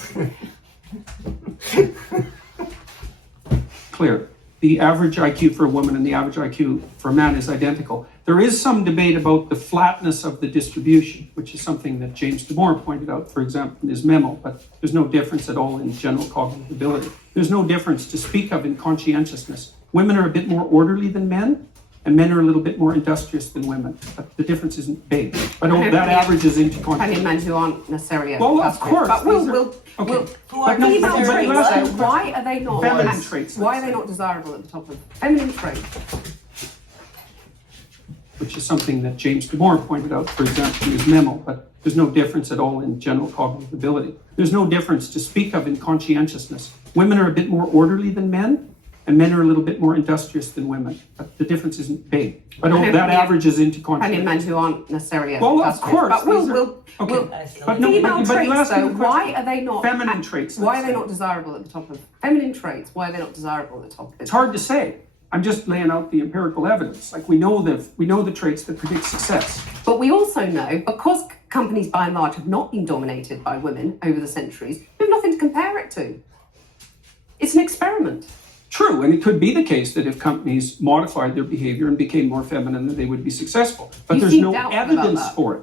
Clear. The average IQ for a woman and the average IQ for a man is identical. There is some debate about the flatness of the distribution, which is something that James Damore pointed out, for example, in his memo, but there's no difference at all in general cognitive ability. There's no difference to speak of in conscientiousness. Women are a bit more orderly than men, and men are a little bit more industrious than women. But the difference isn't big. But that averages into conscientiousness. Plenty of men who aren't necessarily well, of course. But why are they not feminine traits? Why are they not desirable at the top of feminine traits? Which is something that James Damore pointed out, for example, in his memo, but there's no difference at all in general cognitive ability. There's no difference to speak of in conscientiousness. Women are a bit more orderly than men, and men are a little bit more industrious than women. But the difference isn't big. But that averages into Plenty of contradiction. men who aren't necessarily as Well, of industrious. course. But we'll Okay. But no, female but you traits, asked me though, the why question. are they not Feminine traits. Why let's are they say. not desirable at the top of feminine traits? Why are they not desirable at the top of It's hard to say. I'm just laying out the empirical evidence. Like we know the traits that predict success. But we also know, because companies by and large have not been dominated by women over the centuries, we have nothing to compare it to. It's an experiment. True, and it could be the case that if companies modified their behavior and became more feminine, that they would be successful. But You there's seem no doubtful evidence about that. for it.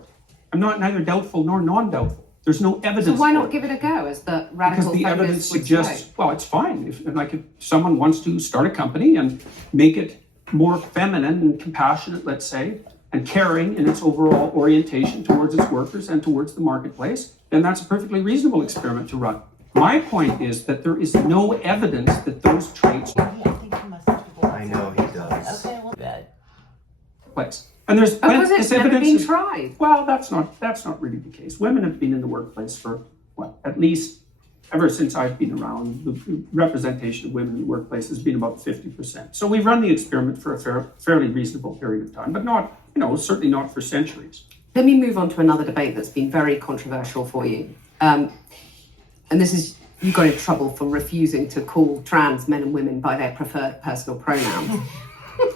I'm not neither doubtful nor non-doubtful. There's no evidence. So why for not it. give it a go, as the radical Because the evidence feminists would suggests, say? well, it's fine. If someone wants to start a company and make it more feminine and compassionate, let's say, and caring in its overall orientation towards its workers and towards the marketplace, then that's a perfectly reasonable experiment to run. My point is that there is no evidence that those traits I think he must have to go I know he does. Okay, well, bad. place. And there's Because it's this never evidence been is- tried. Well, that's not really the case. Women have been in the workplace for at least ever since I've been around. The representation of women in the workplace has been about 50%. So we've run the experiment for a fairly reasonable period of time, but not, certainly not for centuries. Let me move on to another debate that's been very controversial for you. And this is, you got in trouble for refusing to call trans men and women by their preferred personal pronouns.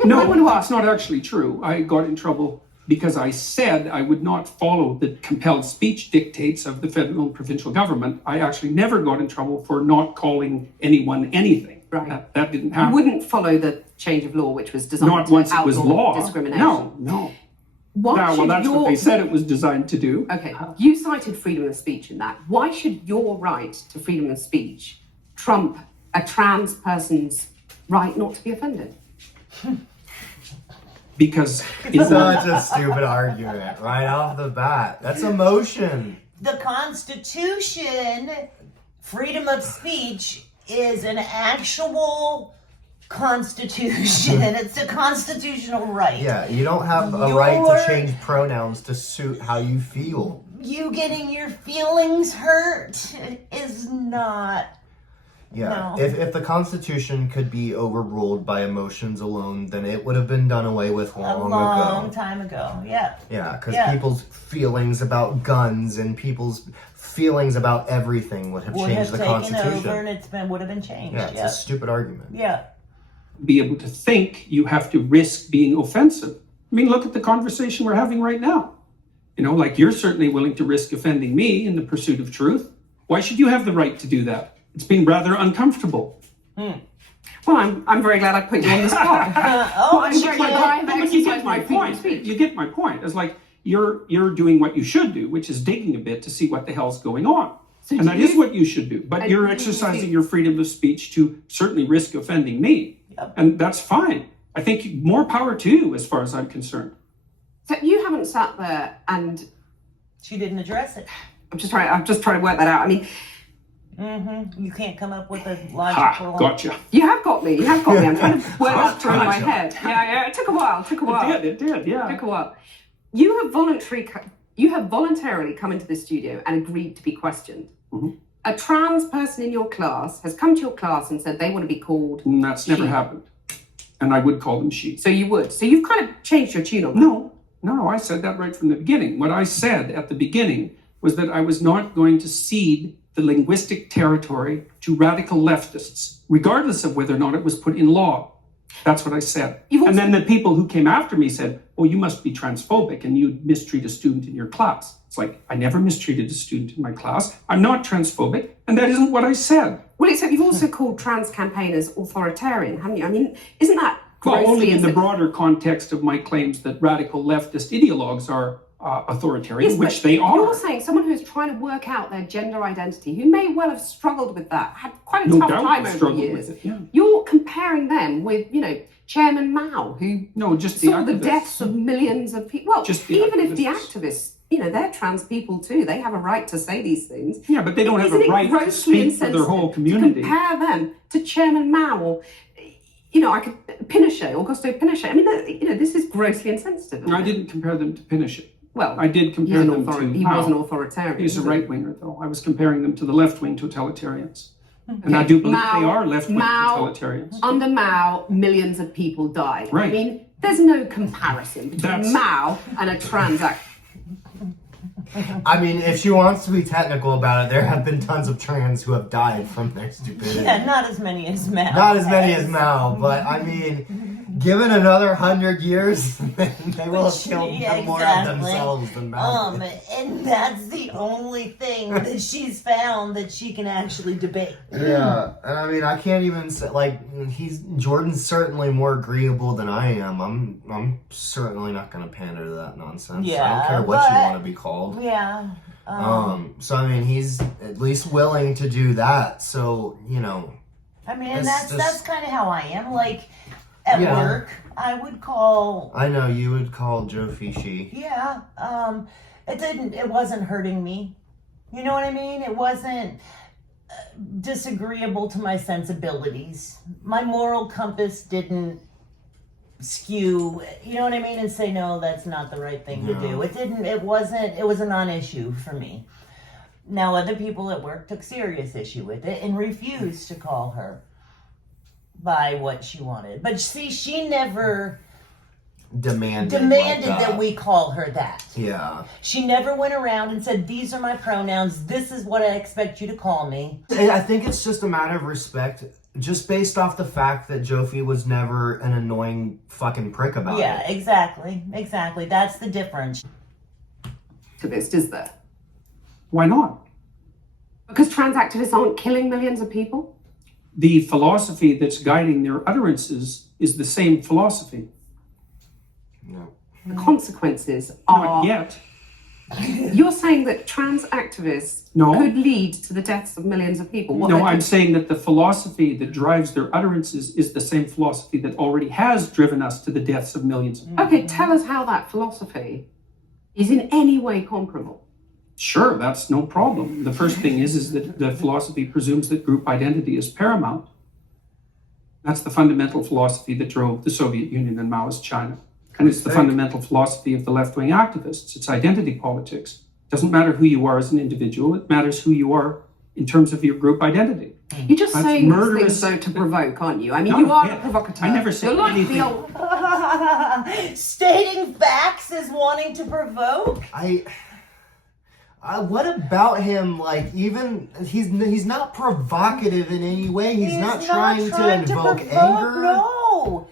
No, that's not actually true. I got in trouble because I said I would not follow the compelled speech dictates of the federal and provincial government. I actually never got in trouble for not calling anyone anything. Right. That didn't You happen. wouldn't follow the change of law, which was designed Not to once it was outlaw law. discrimination. No. Why Well, should that's what they said it was designed to do. Okay, you cited freedom of speech in that. Why should your right to freedom of speech trump a trans person's right not to be offended? Because Such a stupid argument right off the bat. That's emotion. The Constitution, freedom of speech, is an actual constitution. It's a constitutional right. Yeah, you don't have a right to change pronouns to suit how you feel. You getting your feelings hurt is not. Yeah, No. if the Constitution could be overruled by emotions alone, then it would have been done away with A long long ago. time ago, yeah. Yeah, because Yeah. people's feelings about guns and people's feelings about everything would have Would changed have the taken Constitution. over and would have been changed. Yeah, it's a stupid argument. Yeah. be able to think, you have to risk being offensive. I mean, look at the conversation we're having right now. Like you're certainly willing to risk offending me in the pursuit of truth. Why should you have the right to do that? It's been rather uncomfortable. Well, I'm very glad I put you on the spot. I'm very glad I But you exercised get my my freedom of point. speech. You get my point. It's like you're doing what you should do, which is digging a bit to see what the hell's going on. So And do that you- is what you should do. But And you're do you exercising think- your freedom of speech to certainly risk offending me. Yep. And that's fine. I think more power to you as far as I'm concerned. So you haven't sat there and She didn't address it. I'm just trying to work that out. I mean, You can't come up with a Ha, logical. gotcha. you have got me. I'm trying to work that through in my head. Yeah, it took a while. It did, yeah. Took a while. You have voluntarily come into this studio and agreed to be questioned. Mhm. A trans person in your class has come to your class and said they want to be called. And that's never She. happened. And I would call them she. So you would. So you've kind of changed your tune on that. No, I said that right from the beginning. What I said at the beginning was that I was not going to cede the linguistic territory to radical leftists, regardless of whether or not it was put in law. That's what I said. You've And also- then the people who came after me said, oh, you must be transphobic and you'd mistreat a student in your class. It's like, I never mistreated a student in my class. I'm not transphobic, and that isn't what I said. Well, except you've also called trans campaigners authoritarian, haven't you? I mean, isn't that Well, grossly only in the insensitive? broader context of my claims that radical leftist ideologues are authoritarian, Yes, which but they are. You're saying someone who's trying to work out their gender identity, who may well have struggled with that, had quite a No tough doubt time they over the struggled years. with it, yeah. You're comparing them with, Chairman Mao, who No, just the saw the activists. deaths of millions of people. Well, Just the even if the activists. activists, they're trans people too. They have a right to say these things. Yeah, but they don't have Isn't a it right to grossly speak for their whole insensitive community. to compare them to Chairman Mao or, Pinochet, Augusto Pinochet? I mean, this is grossly insensitive. isn't I it? didn't compare them to Pinochet. Well, I did compare them to he Mao. was an authoritarian. He's a wasn't he? right-winger, though. I was comparing them to the left-wing totalitarians. And I do believe they Mao- are left-wing Mao- totalitarians. Under Mao, millions of people died. Right. I mean, there's no comparison between That's- Mao and a transact. I mean, if she wants to be technical about it, there have been tons of trans who have died from their stupidity. Yeah, not as many as Mao. Not as many as Mao, but I mean, given another 100 years, they will have killed Yeah, more of exactly. themselves than Mao. did. And that's the only thing that she's found that she can actually debate. Yeah, and I mean, I can't even say, like, Jordan's certainly more agreeable than I am. I'm certainly not going to pander to that nonsense. I Yeah, don't care what you but- want to be called. Yeah. So I mean, he's at least willing to do that. So, you know. I mean, it's and that's just- kind of how I am. Like, at Yeah. work, I would call, I know you would call Joe Fishy. yeah, it wasn't hurting me. You know what I mean? It wasn't disagreeable to my sensibilities. My moral compass didn't skew, you know what I mean, and say, no, that's not the right thing to do. It was a non-issue for me. Now, other people at work took serious issue with it and refused to call her by what she wanted. But see, she never Demanded demanded like that we call her that. Yeah. She never went around and said, these are my pronouns, this is what I expect you to call me. I think it's just a matter of respect, just based off the fact that Jofi was never an annoying fucking prick about it. Yeah, exactly. That's the difference. Activist, is there? Why not? Because trans activists aren't killing millions of people? The philosophy that's guiding their utterances is the same philosophy. No. The consequences are... Not yet. You're saying that trans activists No. could lead to the deaths of millions of people? What No, they're I'm saying that the philosophy that drives their utterances is the same philosophy that already has driven us to the deaths of millions. Okay, tell us how that philosophy is in any way comparable. Sure, that's no problem. The first thing is that the philosophy presumes that group identity is paramount. That's the fundamental philosophy that drove the Soviet Union and Maoist China. And it's the fundamental philosophy of the left-wing activists. It's identity politics. It doesn't matter who you are as an individual. It matters who you are in terms of your group identity. You're just That's saying these murderous. things though to provoke, aren't you? I mean, No, you are yeah. a provocateur. I never said You're like anything. the old... Stating facts is wanting to provoke? What about him? Like, even he's not provocative in any way. He's not trying to invoke provoke. anger.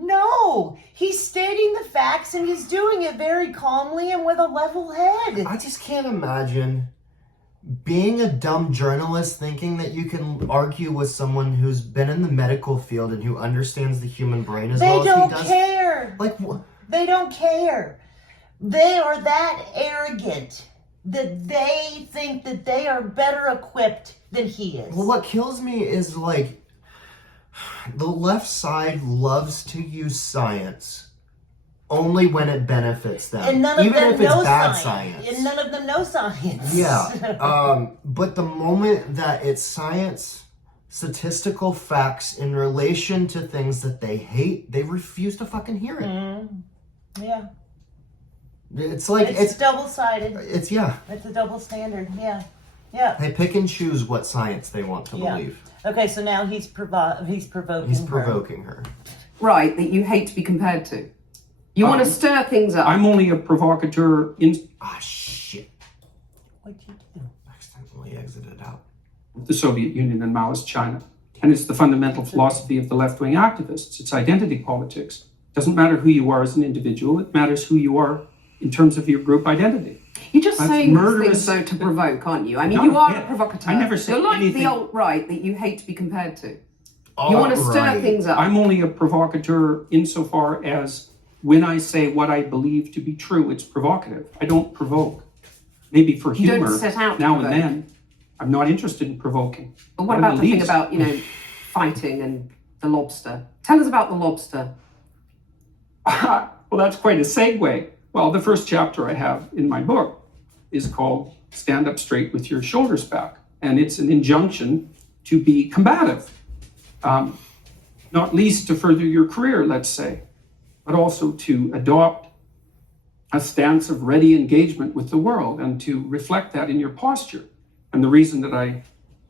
No. He's stating the facts and he's doing it very calmly and with a level head. I just can't imagine being a dumb journalist thinking that you can argue with someone who's been in the medical field and who understands the human brain as well They as he don't does. care. Like, what? They don't care. They are that arrogant that they think that they are better equipped than he is. Well, what kills me is, like, the left side loves to use science only when it benefits them. And none of even them if it's know bad science. science. And none of them know science. Yeah. But the moment that it's science, statistical facts in relation to things that they hate, they refuse to fucking hear it. Yeah. It's like, It's double-sided. it's, yeah. It's a double standard. Yeah. Yeah. They pick and choose what science they want to believe. Okay, so now he's provoking He's her. provoking her. Right, that you hate to be compared to. You want to stir things up. I'm only a provocateur in Ah, shit. What'd you do? Accidentally exited out. the Soviet Union and Maoist China. And it's the fundamental philosophy of the left-wing activists. It's identity politics. It doesn't matter who you are as an individual. It matters who you are in terms of your group identity. You're just That's saying these murderous. things though to provoke, aren't you? I mean, No, you are yeah. a provocateur. I never said You're like anything. the alt-right that you hate to be compared to. You want to stir things up. I'm only a provocateur insofar as when I say what I believe to be true, it's provocative. I don't provoke. Maybe for You don't humor set out to now and provoke. then. I'm not interested in provoking. But what Not about in the thing least. about, fighting and the lobster? Tell us about the lobster. Well, that's quite a segue. Well, the first chapter I have in my book is called Stand Up Straight with Your Shoulders Back. And it's an injunction to be combative, not least to further your career, let's say, but also to adopt a stance of ready engagement with the world and to reflect that in your posture. And the reason that I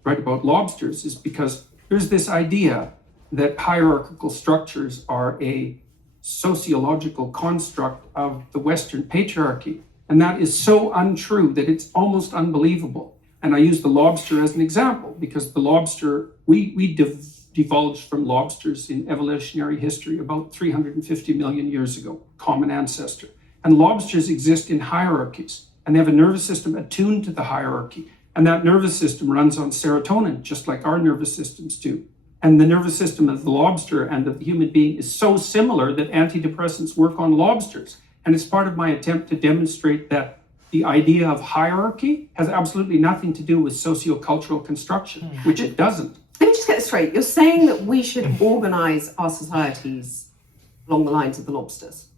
right, about lobsters is because there's this idea that hierarchical structures are a sociological construct of the Western patriarchy. And that is so untrue that it's almost unbelievable. And I use the lobster as an example because the lobster, we divulged from lobsters in evolutionary history about 350 million years ago, common ancestor. And lobsters exist in hierarchies, and they have a nervous system attuned to the hierarchy. And that nervous system runs on serotonin, just like our nervous systems do. And the nervous system of the lobster and of the human being is so similar that antidepressants work on lobsters. And it's part of my attempt to demonstrate that the idea of hierarchy has absolutely nothing to do with sociocultural construction, which it doesn't. Let me just get this straight. You're saying that we should organise our societies along the lines of the lobsters.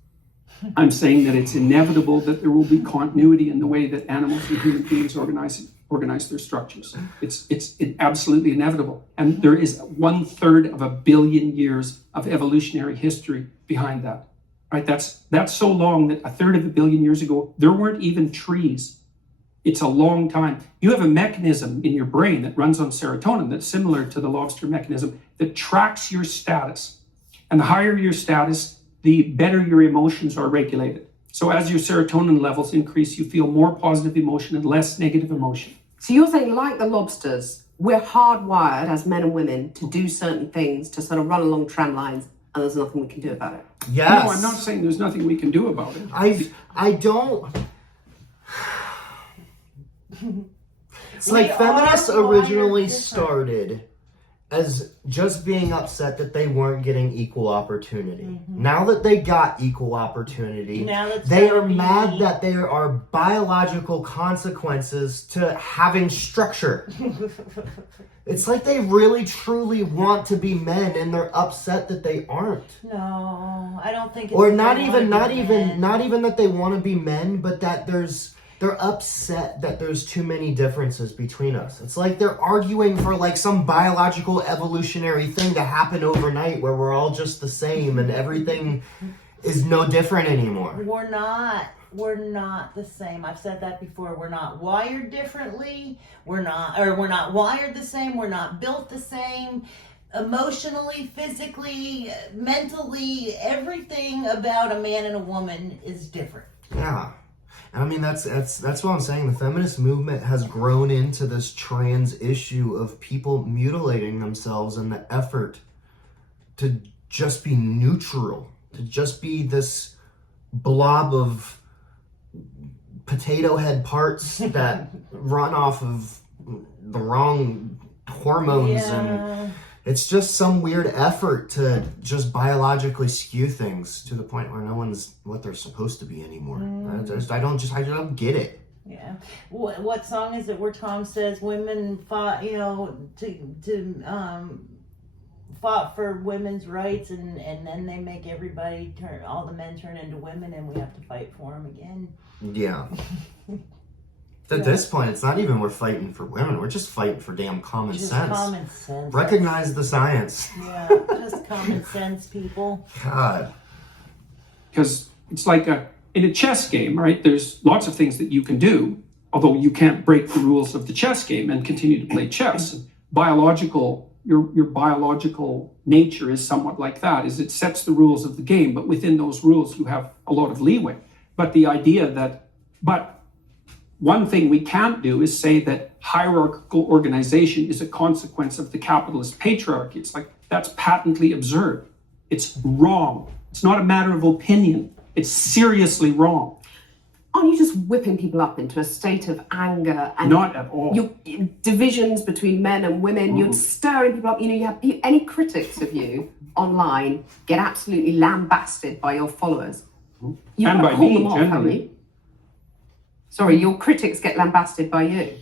I'm saying that it's inevitable that there will be continuity in the way that animals and human beings organize their structures. It's absolutely inevitable. And there is 1/3 of a billion years of evolutionary history behind that. Right? That's so long that 1/3 of a billion years ago, there weren't even trees. It's a long time. You have a mechanism in your brain that runs on serotonin that's similar to the lobster mechanism that tracks your status. And the higher your status, the better your emotions are regulated. So as your serotonin levels increase, you feel more positive emotion and less negative emotion. So you're saying, like the lobsters, we're hardwired as men and women to do certain things, to sort of run along tram lines, and there's nothing we can do about it. Yes. No, I'm not saying there's nothing we can do about it. I don't. It's like feminists originally started as just being upset that they weren't getting equal opportunity. Mm-hmm. Now that they got equal opportunity, they are mad that there are biological consequences to having structure. It's like they really truly want to be men and they're upset that they aren't. No, I don't think it's or not even that they want to be men, but that they're upset that there's too many differences between us. It's like they're arguing for like some biological evolutionary thing to happen overnight where we're all just the same and everything is no different anymore. We're not the same. I've said that before. We're not wired differently. We're not wired the same. We're not built the same. Emotionally, physically, mentally, everything about a man and a woman is different. Yeah. I mean, that's what I'm saying. The feminist movement has grown into this trans issue of people mutilating themselves in the effort to just be neutral, to just be this blob of potato head parts that run off of the wrong hormones. Yeah. And it's just some weird effort to just biologically skew things to the point where no one's what they're supposed to be anymore. I don't get it. Yeah. What song is it where Tom says women fought, fought for women's rights and then they make everybody all the men turn into women and we have to fight for them again. Yeah. At this point, it's not even we're fighting for women. We're just fighting for damn common sense. Common sense. Recognize the science. Yeah, just common sense, people. God. Because it's like in a chess game, right? There's lots of things that you can do, although you can't break the rules of the chess game and continue to play chess. Your biological nature is somewhat like that, is it sets the rules of the game, but within those rules you have a lot of leeway. But the idea that, one thing we can't do is say that hierarchical organization is a consequence of the capitalist patriarchy. It's like, that's patently absurd. It's wrong. It's not a matter of opinion. It's seriously wrong. Aren't you just whipping people up into a state of anger? And not at all. Divisions between men and women, you're stirring people up. You have any critics of you online get absolutely lambasted by your followers. You and by me, generally. Sorry, your critics get lambasted by you.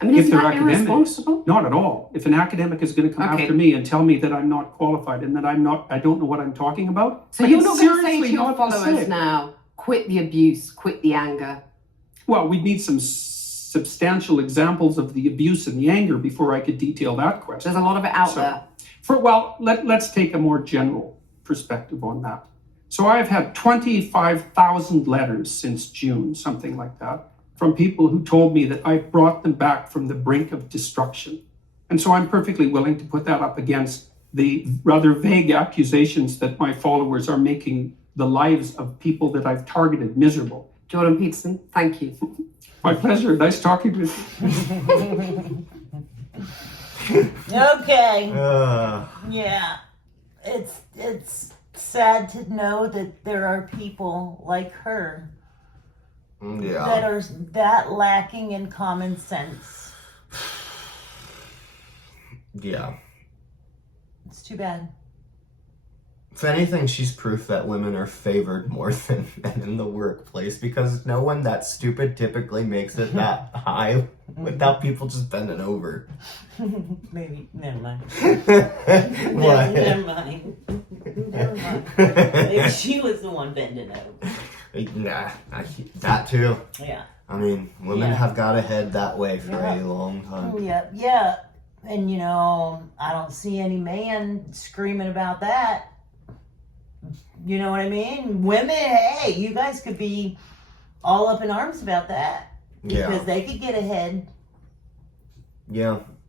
I mean, isn't that irresponsible? Not at all. If an academic is going to come after me and tell me that I'm not qualified and that I don't know what I'm talking about. So you're not going to say to your followers now, quit the abuse, quit the anger? Well, we'd need some substantial examples of the abuse and the anger before I could detail that question. There's a lot of it out there. Let's take a more general perspective on that. So I've had 25,000 letters since June, something like that, from people who told me that I brought them back from the brink of destruction. And so I'm perfectly willing to put that up against the rather vague accusations that my followers are making the lives of people that I've targeted miserable. Jordan Peterson, thank you. My pleasure. Nice talking with you. Okay. Yeah. It's sad to know that there are people like her that are that lacking in common sense. Yeah. It's too bad. If anything, she's proof that women are favored more than men in the workplace, because no one that stupid typically makes it that high without people just bending over. Maybe, never mind. What? Never mind. Never mind. Maybe she was the one bending over. Nah, that too. Yeah. I mean, women have got to head that way for a long time. Yeah. And you know, I don't see any man screaming about that. You know what I mean? Women, hey, you guys could be all up in arms about that. Because they could get ahead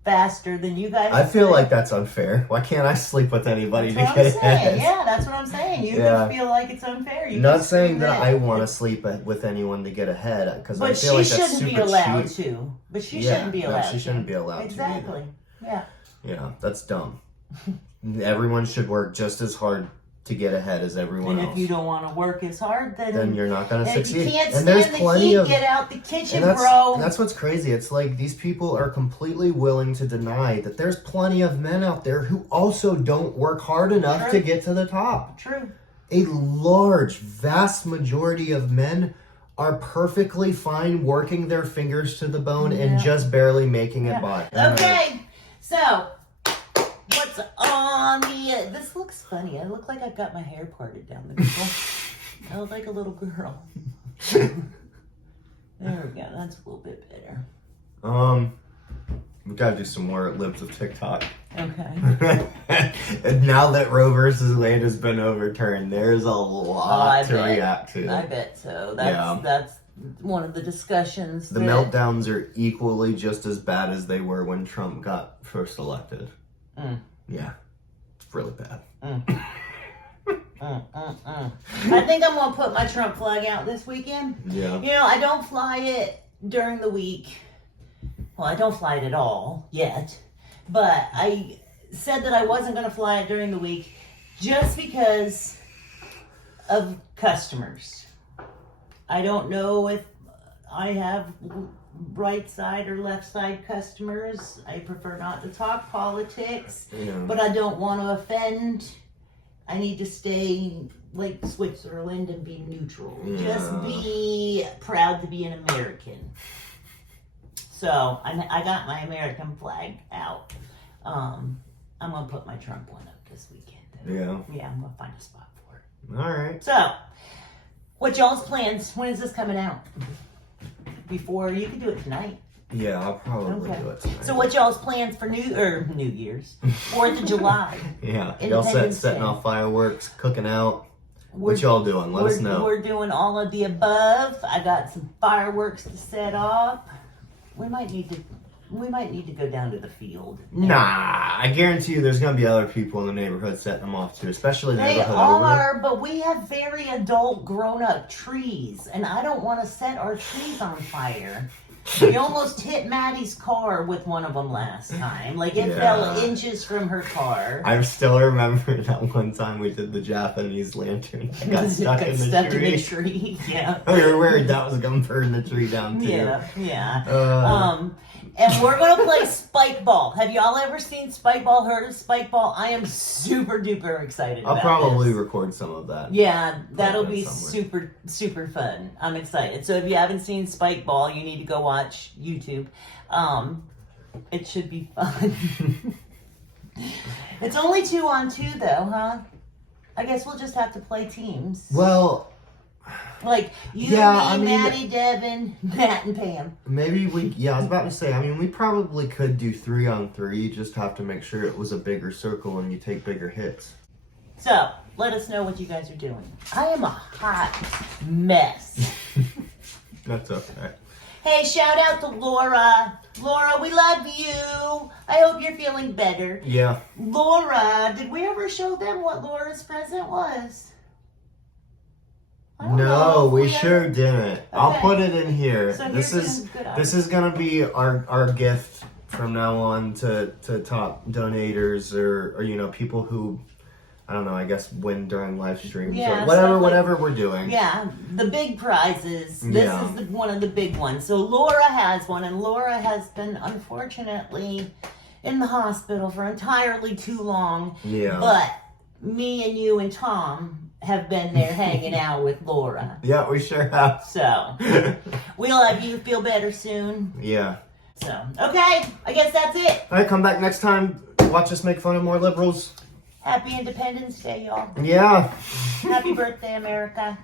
faster than you guys. I feel like that's unfair. Why can't I sleep with anybody to get ahead? Yeah, that's what I'm saying. You could feel like it's unfair. You Not saying that I want to sleep with anyone to get ahead, because I feel like that's super cheap. But she shouldn't be allowed to. But she shouldn't be allowed to. She shouldn't be allowed to. Exactly. Yeah. Yeah, that's dumb. Everyone should work just as hard to get ahead as everyone else. And if you don't want to work as hard, then you're not going to succeed. If you can't and stand there's the plenty heat, of, get out the kitchen, and that's what's crazy. It's like these people are completely willing to deny that there's plenty of men out there who also don't work hard enough to get to the top. True. A large, vast majority of men are perfectly fine working their fingers to the bone and just barely making it by. Okay, so what's on the... this looks funny. I look like I've got my hair parted down the middle. I look like a little girl. There we go. That's a little bit better. We gotta do some more libs of TikTok. Okay. And now that Roe versus Wade has been overturned, there's a lot to react to. I bet so. That's one of the discussions. The meltdowns are equally just as bad as they were when Trump got first elected. Yeah, it's really bad. I think I'm gonna put my Trump flag out this weekend. Yeah. You know, I don't fly it during the week. Well, I don't fly it at all yet. But I said that I wasn't going to fly it during the week just because of customers. I don't know if I have right side or left side customers. I prefer not to talk politics, but I don't want to offend. I need to stay like Switzerland and be neutral. Just be proud to be an American. So I got my American flag out. I'm gonna put my Trump one up this weekend. Yeah, I'm gonna find a spot for it. All right. So, what y'all's plans? When is this coming out? Before you can do it tonight. Yeah, I'll probably do it tonight. So, what y'all's plans for New Year's, 4th of July? Y'all setting off fireworks, cooking out. What y'all doing? Let us know. We're doing all of the above. I got some fireworks to set off. We might need to go down to the field. Nah, I guarantee you there's going to be other people in the neighborhood setting them off too, especially the neighborhood over. But we have very adult, grown-up trees, and I don't want to set our trees on fire. We almost hit Maddie's car with one of them last time. Like, it fell inches from her car. I still remember that one time we did the Japanese lantern. I got stuck in the tree. Yeah. We were worried that was going to burn the tree down too. Yeah. And we're going to play Spike Ball. Have y'all ever seen Spike Ball, heard of Spike Ball? I am super duper excited about I'll probably record some of that. Yeah, that'll be super, super fun. I'm excited. So if you haven't seen Spike Ball, you need to go watch YouTube. It should be fun. It's only 2-on-2 though, huh? I guess we'll just have to play teams. Well... Like, you, Maddie, Devin, Matt, and Pam. Maybe I was about to say, we probably could do 3-on-3. You just have to make sure it was a bigger circle and you take bigger hits. So, let us know what you guys are doing. I am a hot mess. That's okay. Hey, shout out to Laura. Laura, we love you. I hope you're feeling better. Yeah. Laura, did we ever show them what Laura's present was? I don't know No, if we ever- sure didn't. I'll Okay. put it in here. So This here's is some good this is gonna be our gift from now on to top donators or you know people who I don't know, I guess win during live streams Yeah, or whatever stuff like- whatever we're doing. Yeah, the big prizes. This Yeah. is one of the big ones. So Laura has one, and Laura has been unfortunately in the hospital for entirely too long. Yeah. But me and you and Tom have been there hanging out with Laura. Yeah, we sure have. So we love you. Feel better soon. Yeah. So okay, I guess that's it. All right, come back next time. Watch us make fun of more liberals. Happy Independence Day, y'all. Yeah. Happy birthday, America.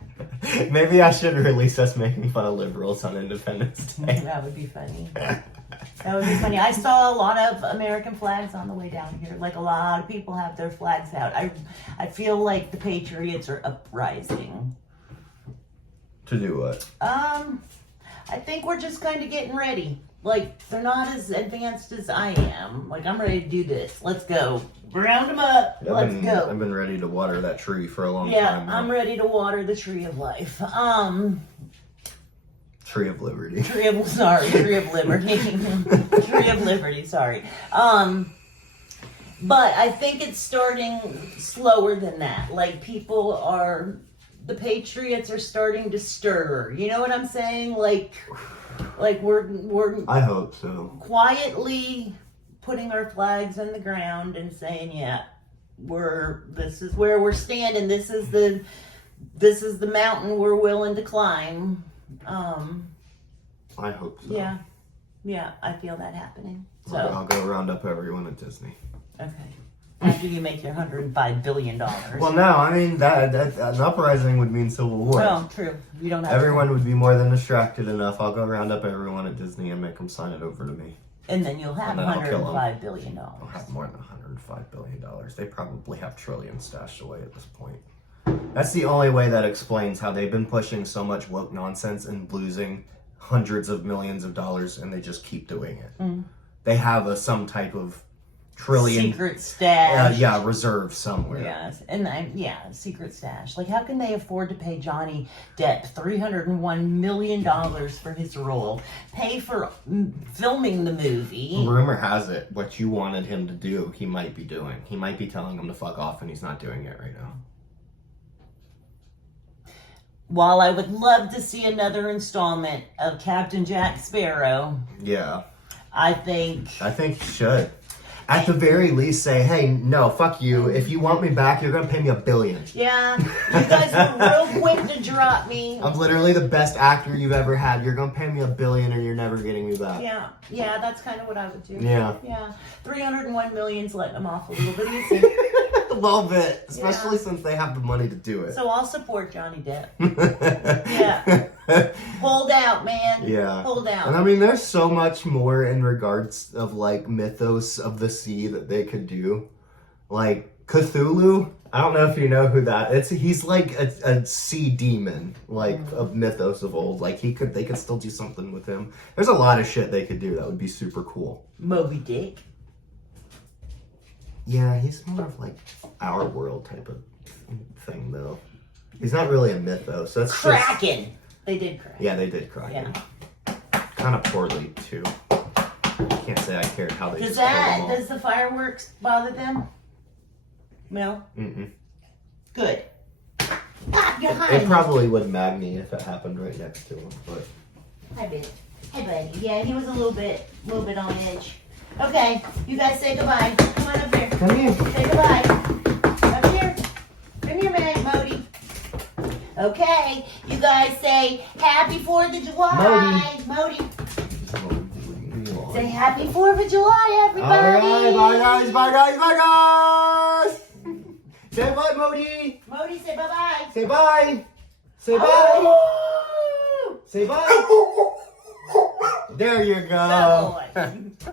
Maybe I should release us making fun of liberals on Independence Day. That would be funny. That would be funny. I saw a lot of American flags on the way down here. Like a lot of people have their flags out. I feel like the Patriots are uprising. To do what? I think we're just kind of getting ready. Like, they're not as advanced as I am. Like, I'm ready to do this. Let's go. Round them up. Let's go. I've been ready to water that tree for a long Yeah, time now. I'm ready to water the tree of life. Tree of Liberty. Tree of Liberty. Tree of Liberty, sorry. But I think it's starting slower than that. Like, the Patriots are starting to stir. You know what I'm saying? Like we're I hope so. quietly putting our flags in the ground and saying, yeah, this is where we're standing. This is the mountain we're willing to climb. I hope so. Yeah, I feel that happening. So I'll go round up everyone at Disney. okay, after you make your $105 billion. Well, no, I mean that an uprising would mean civil war. Well, true. You don't have Everyone would be more than distracted enough. I'll go round up everyone at Disney and make them sign it over to me. and then you'll have And then I'll kill 'em. $105 billion. I'll have more than $105 billion. They probably have trillions stashed away at this point. That's the only way that explains how they've been pushing so much woke nonsense and losing hundreds of millions of dollars, and they just keep doing it. They have some type of trillion Secret stash. reserve somewhere. Yes, and secret stash. Like, how can they afford to pay Johnny Depp $301 million for his role? Pay for filming the movie. Rumor has it, what you wanted him to do, he might be doing. He might be telling him to fuck off, and he's not doing it right now. While I would love to see another installment of Captain Jack Sparrow, Yeah, I think he should. At the very least, say, hey, no, fuck you. If you want me back, you're gonna pay me $1 billion. yeah, you guys were real quick to drop me. I'm literally the best actor you've ever had. You're gonna pay me $1 billion, or you're never getting me back. Yeah, that's kind of what I would do. Yeah. 301 million's letting them off a little bit easy. A little bit, especially since they have the money to do it. So I'll support Johnny Depp. Yeah. Hold out, man. Yeah. Hold out. And I mean, there's so much more in regards of like mythos of the sea that they could do. Like Cthulhu, I don't know if you know who that is. He's like a sea demon, like of mythos of old. Like they could still do something with him. There's a lot of shit they could do that would be super cool. Moby Dick. Yeah, he's more of like our world type of thing though. He's not really a mythos. That's Kraken. They did Kraken. Yeah, they did cry. Yeah. Kind of poorly too. Can't say I cared how they Does just killed them all. does the fireworks bother them? No? Mm-mm. Good. Ah, behind It me. probably would Magni if it happened right next to him, but Hi, baby. Hey, buddy. Yeah, he was a little bit on edge. Okay, you guys say goodbye. Come on up here. come here. Say goodbye. Up here. Come here, man, Modi. Okay, you guys say Happy 4th of July. Modi. Say Happy 4th of July, everybody. Alright, bye guys, bye guys, bye guys! Say bye, Modi! Modi, say bye-bye. Say bye! Say bye! Oh! Say bye! There you go! Good boy.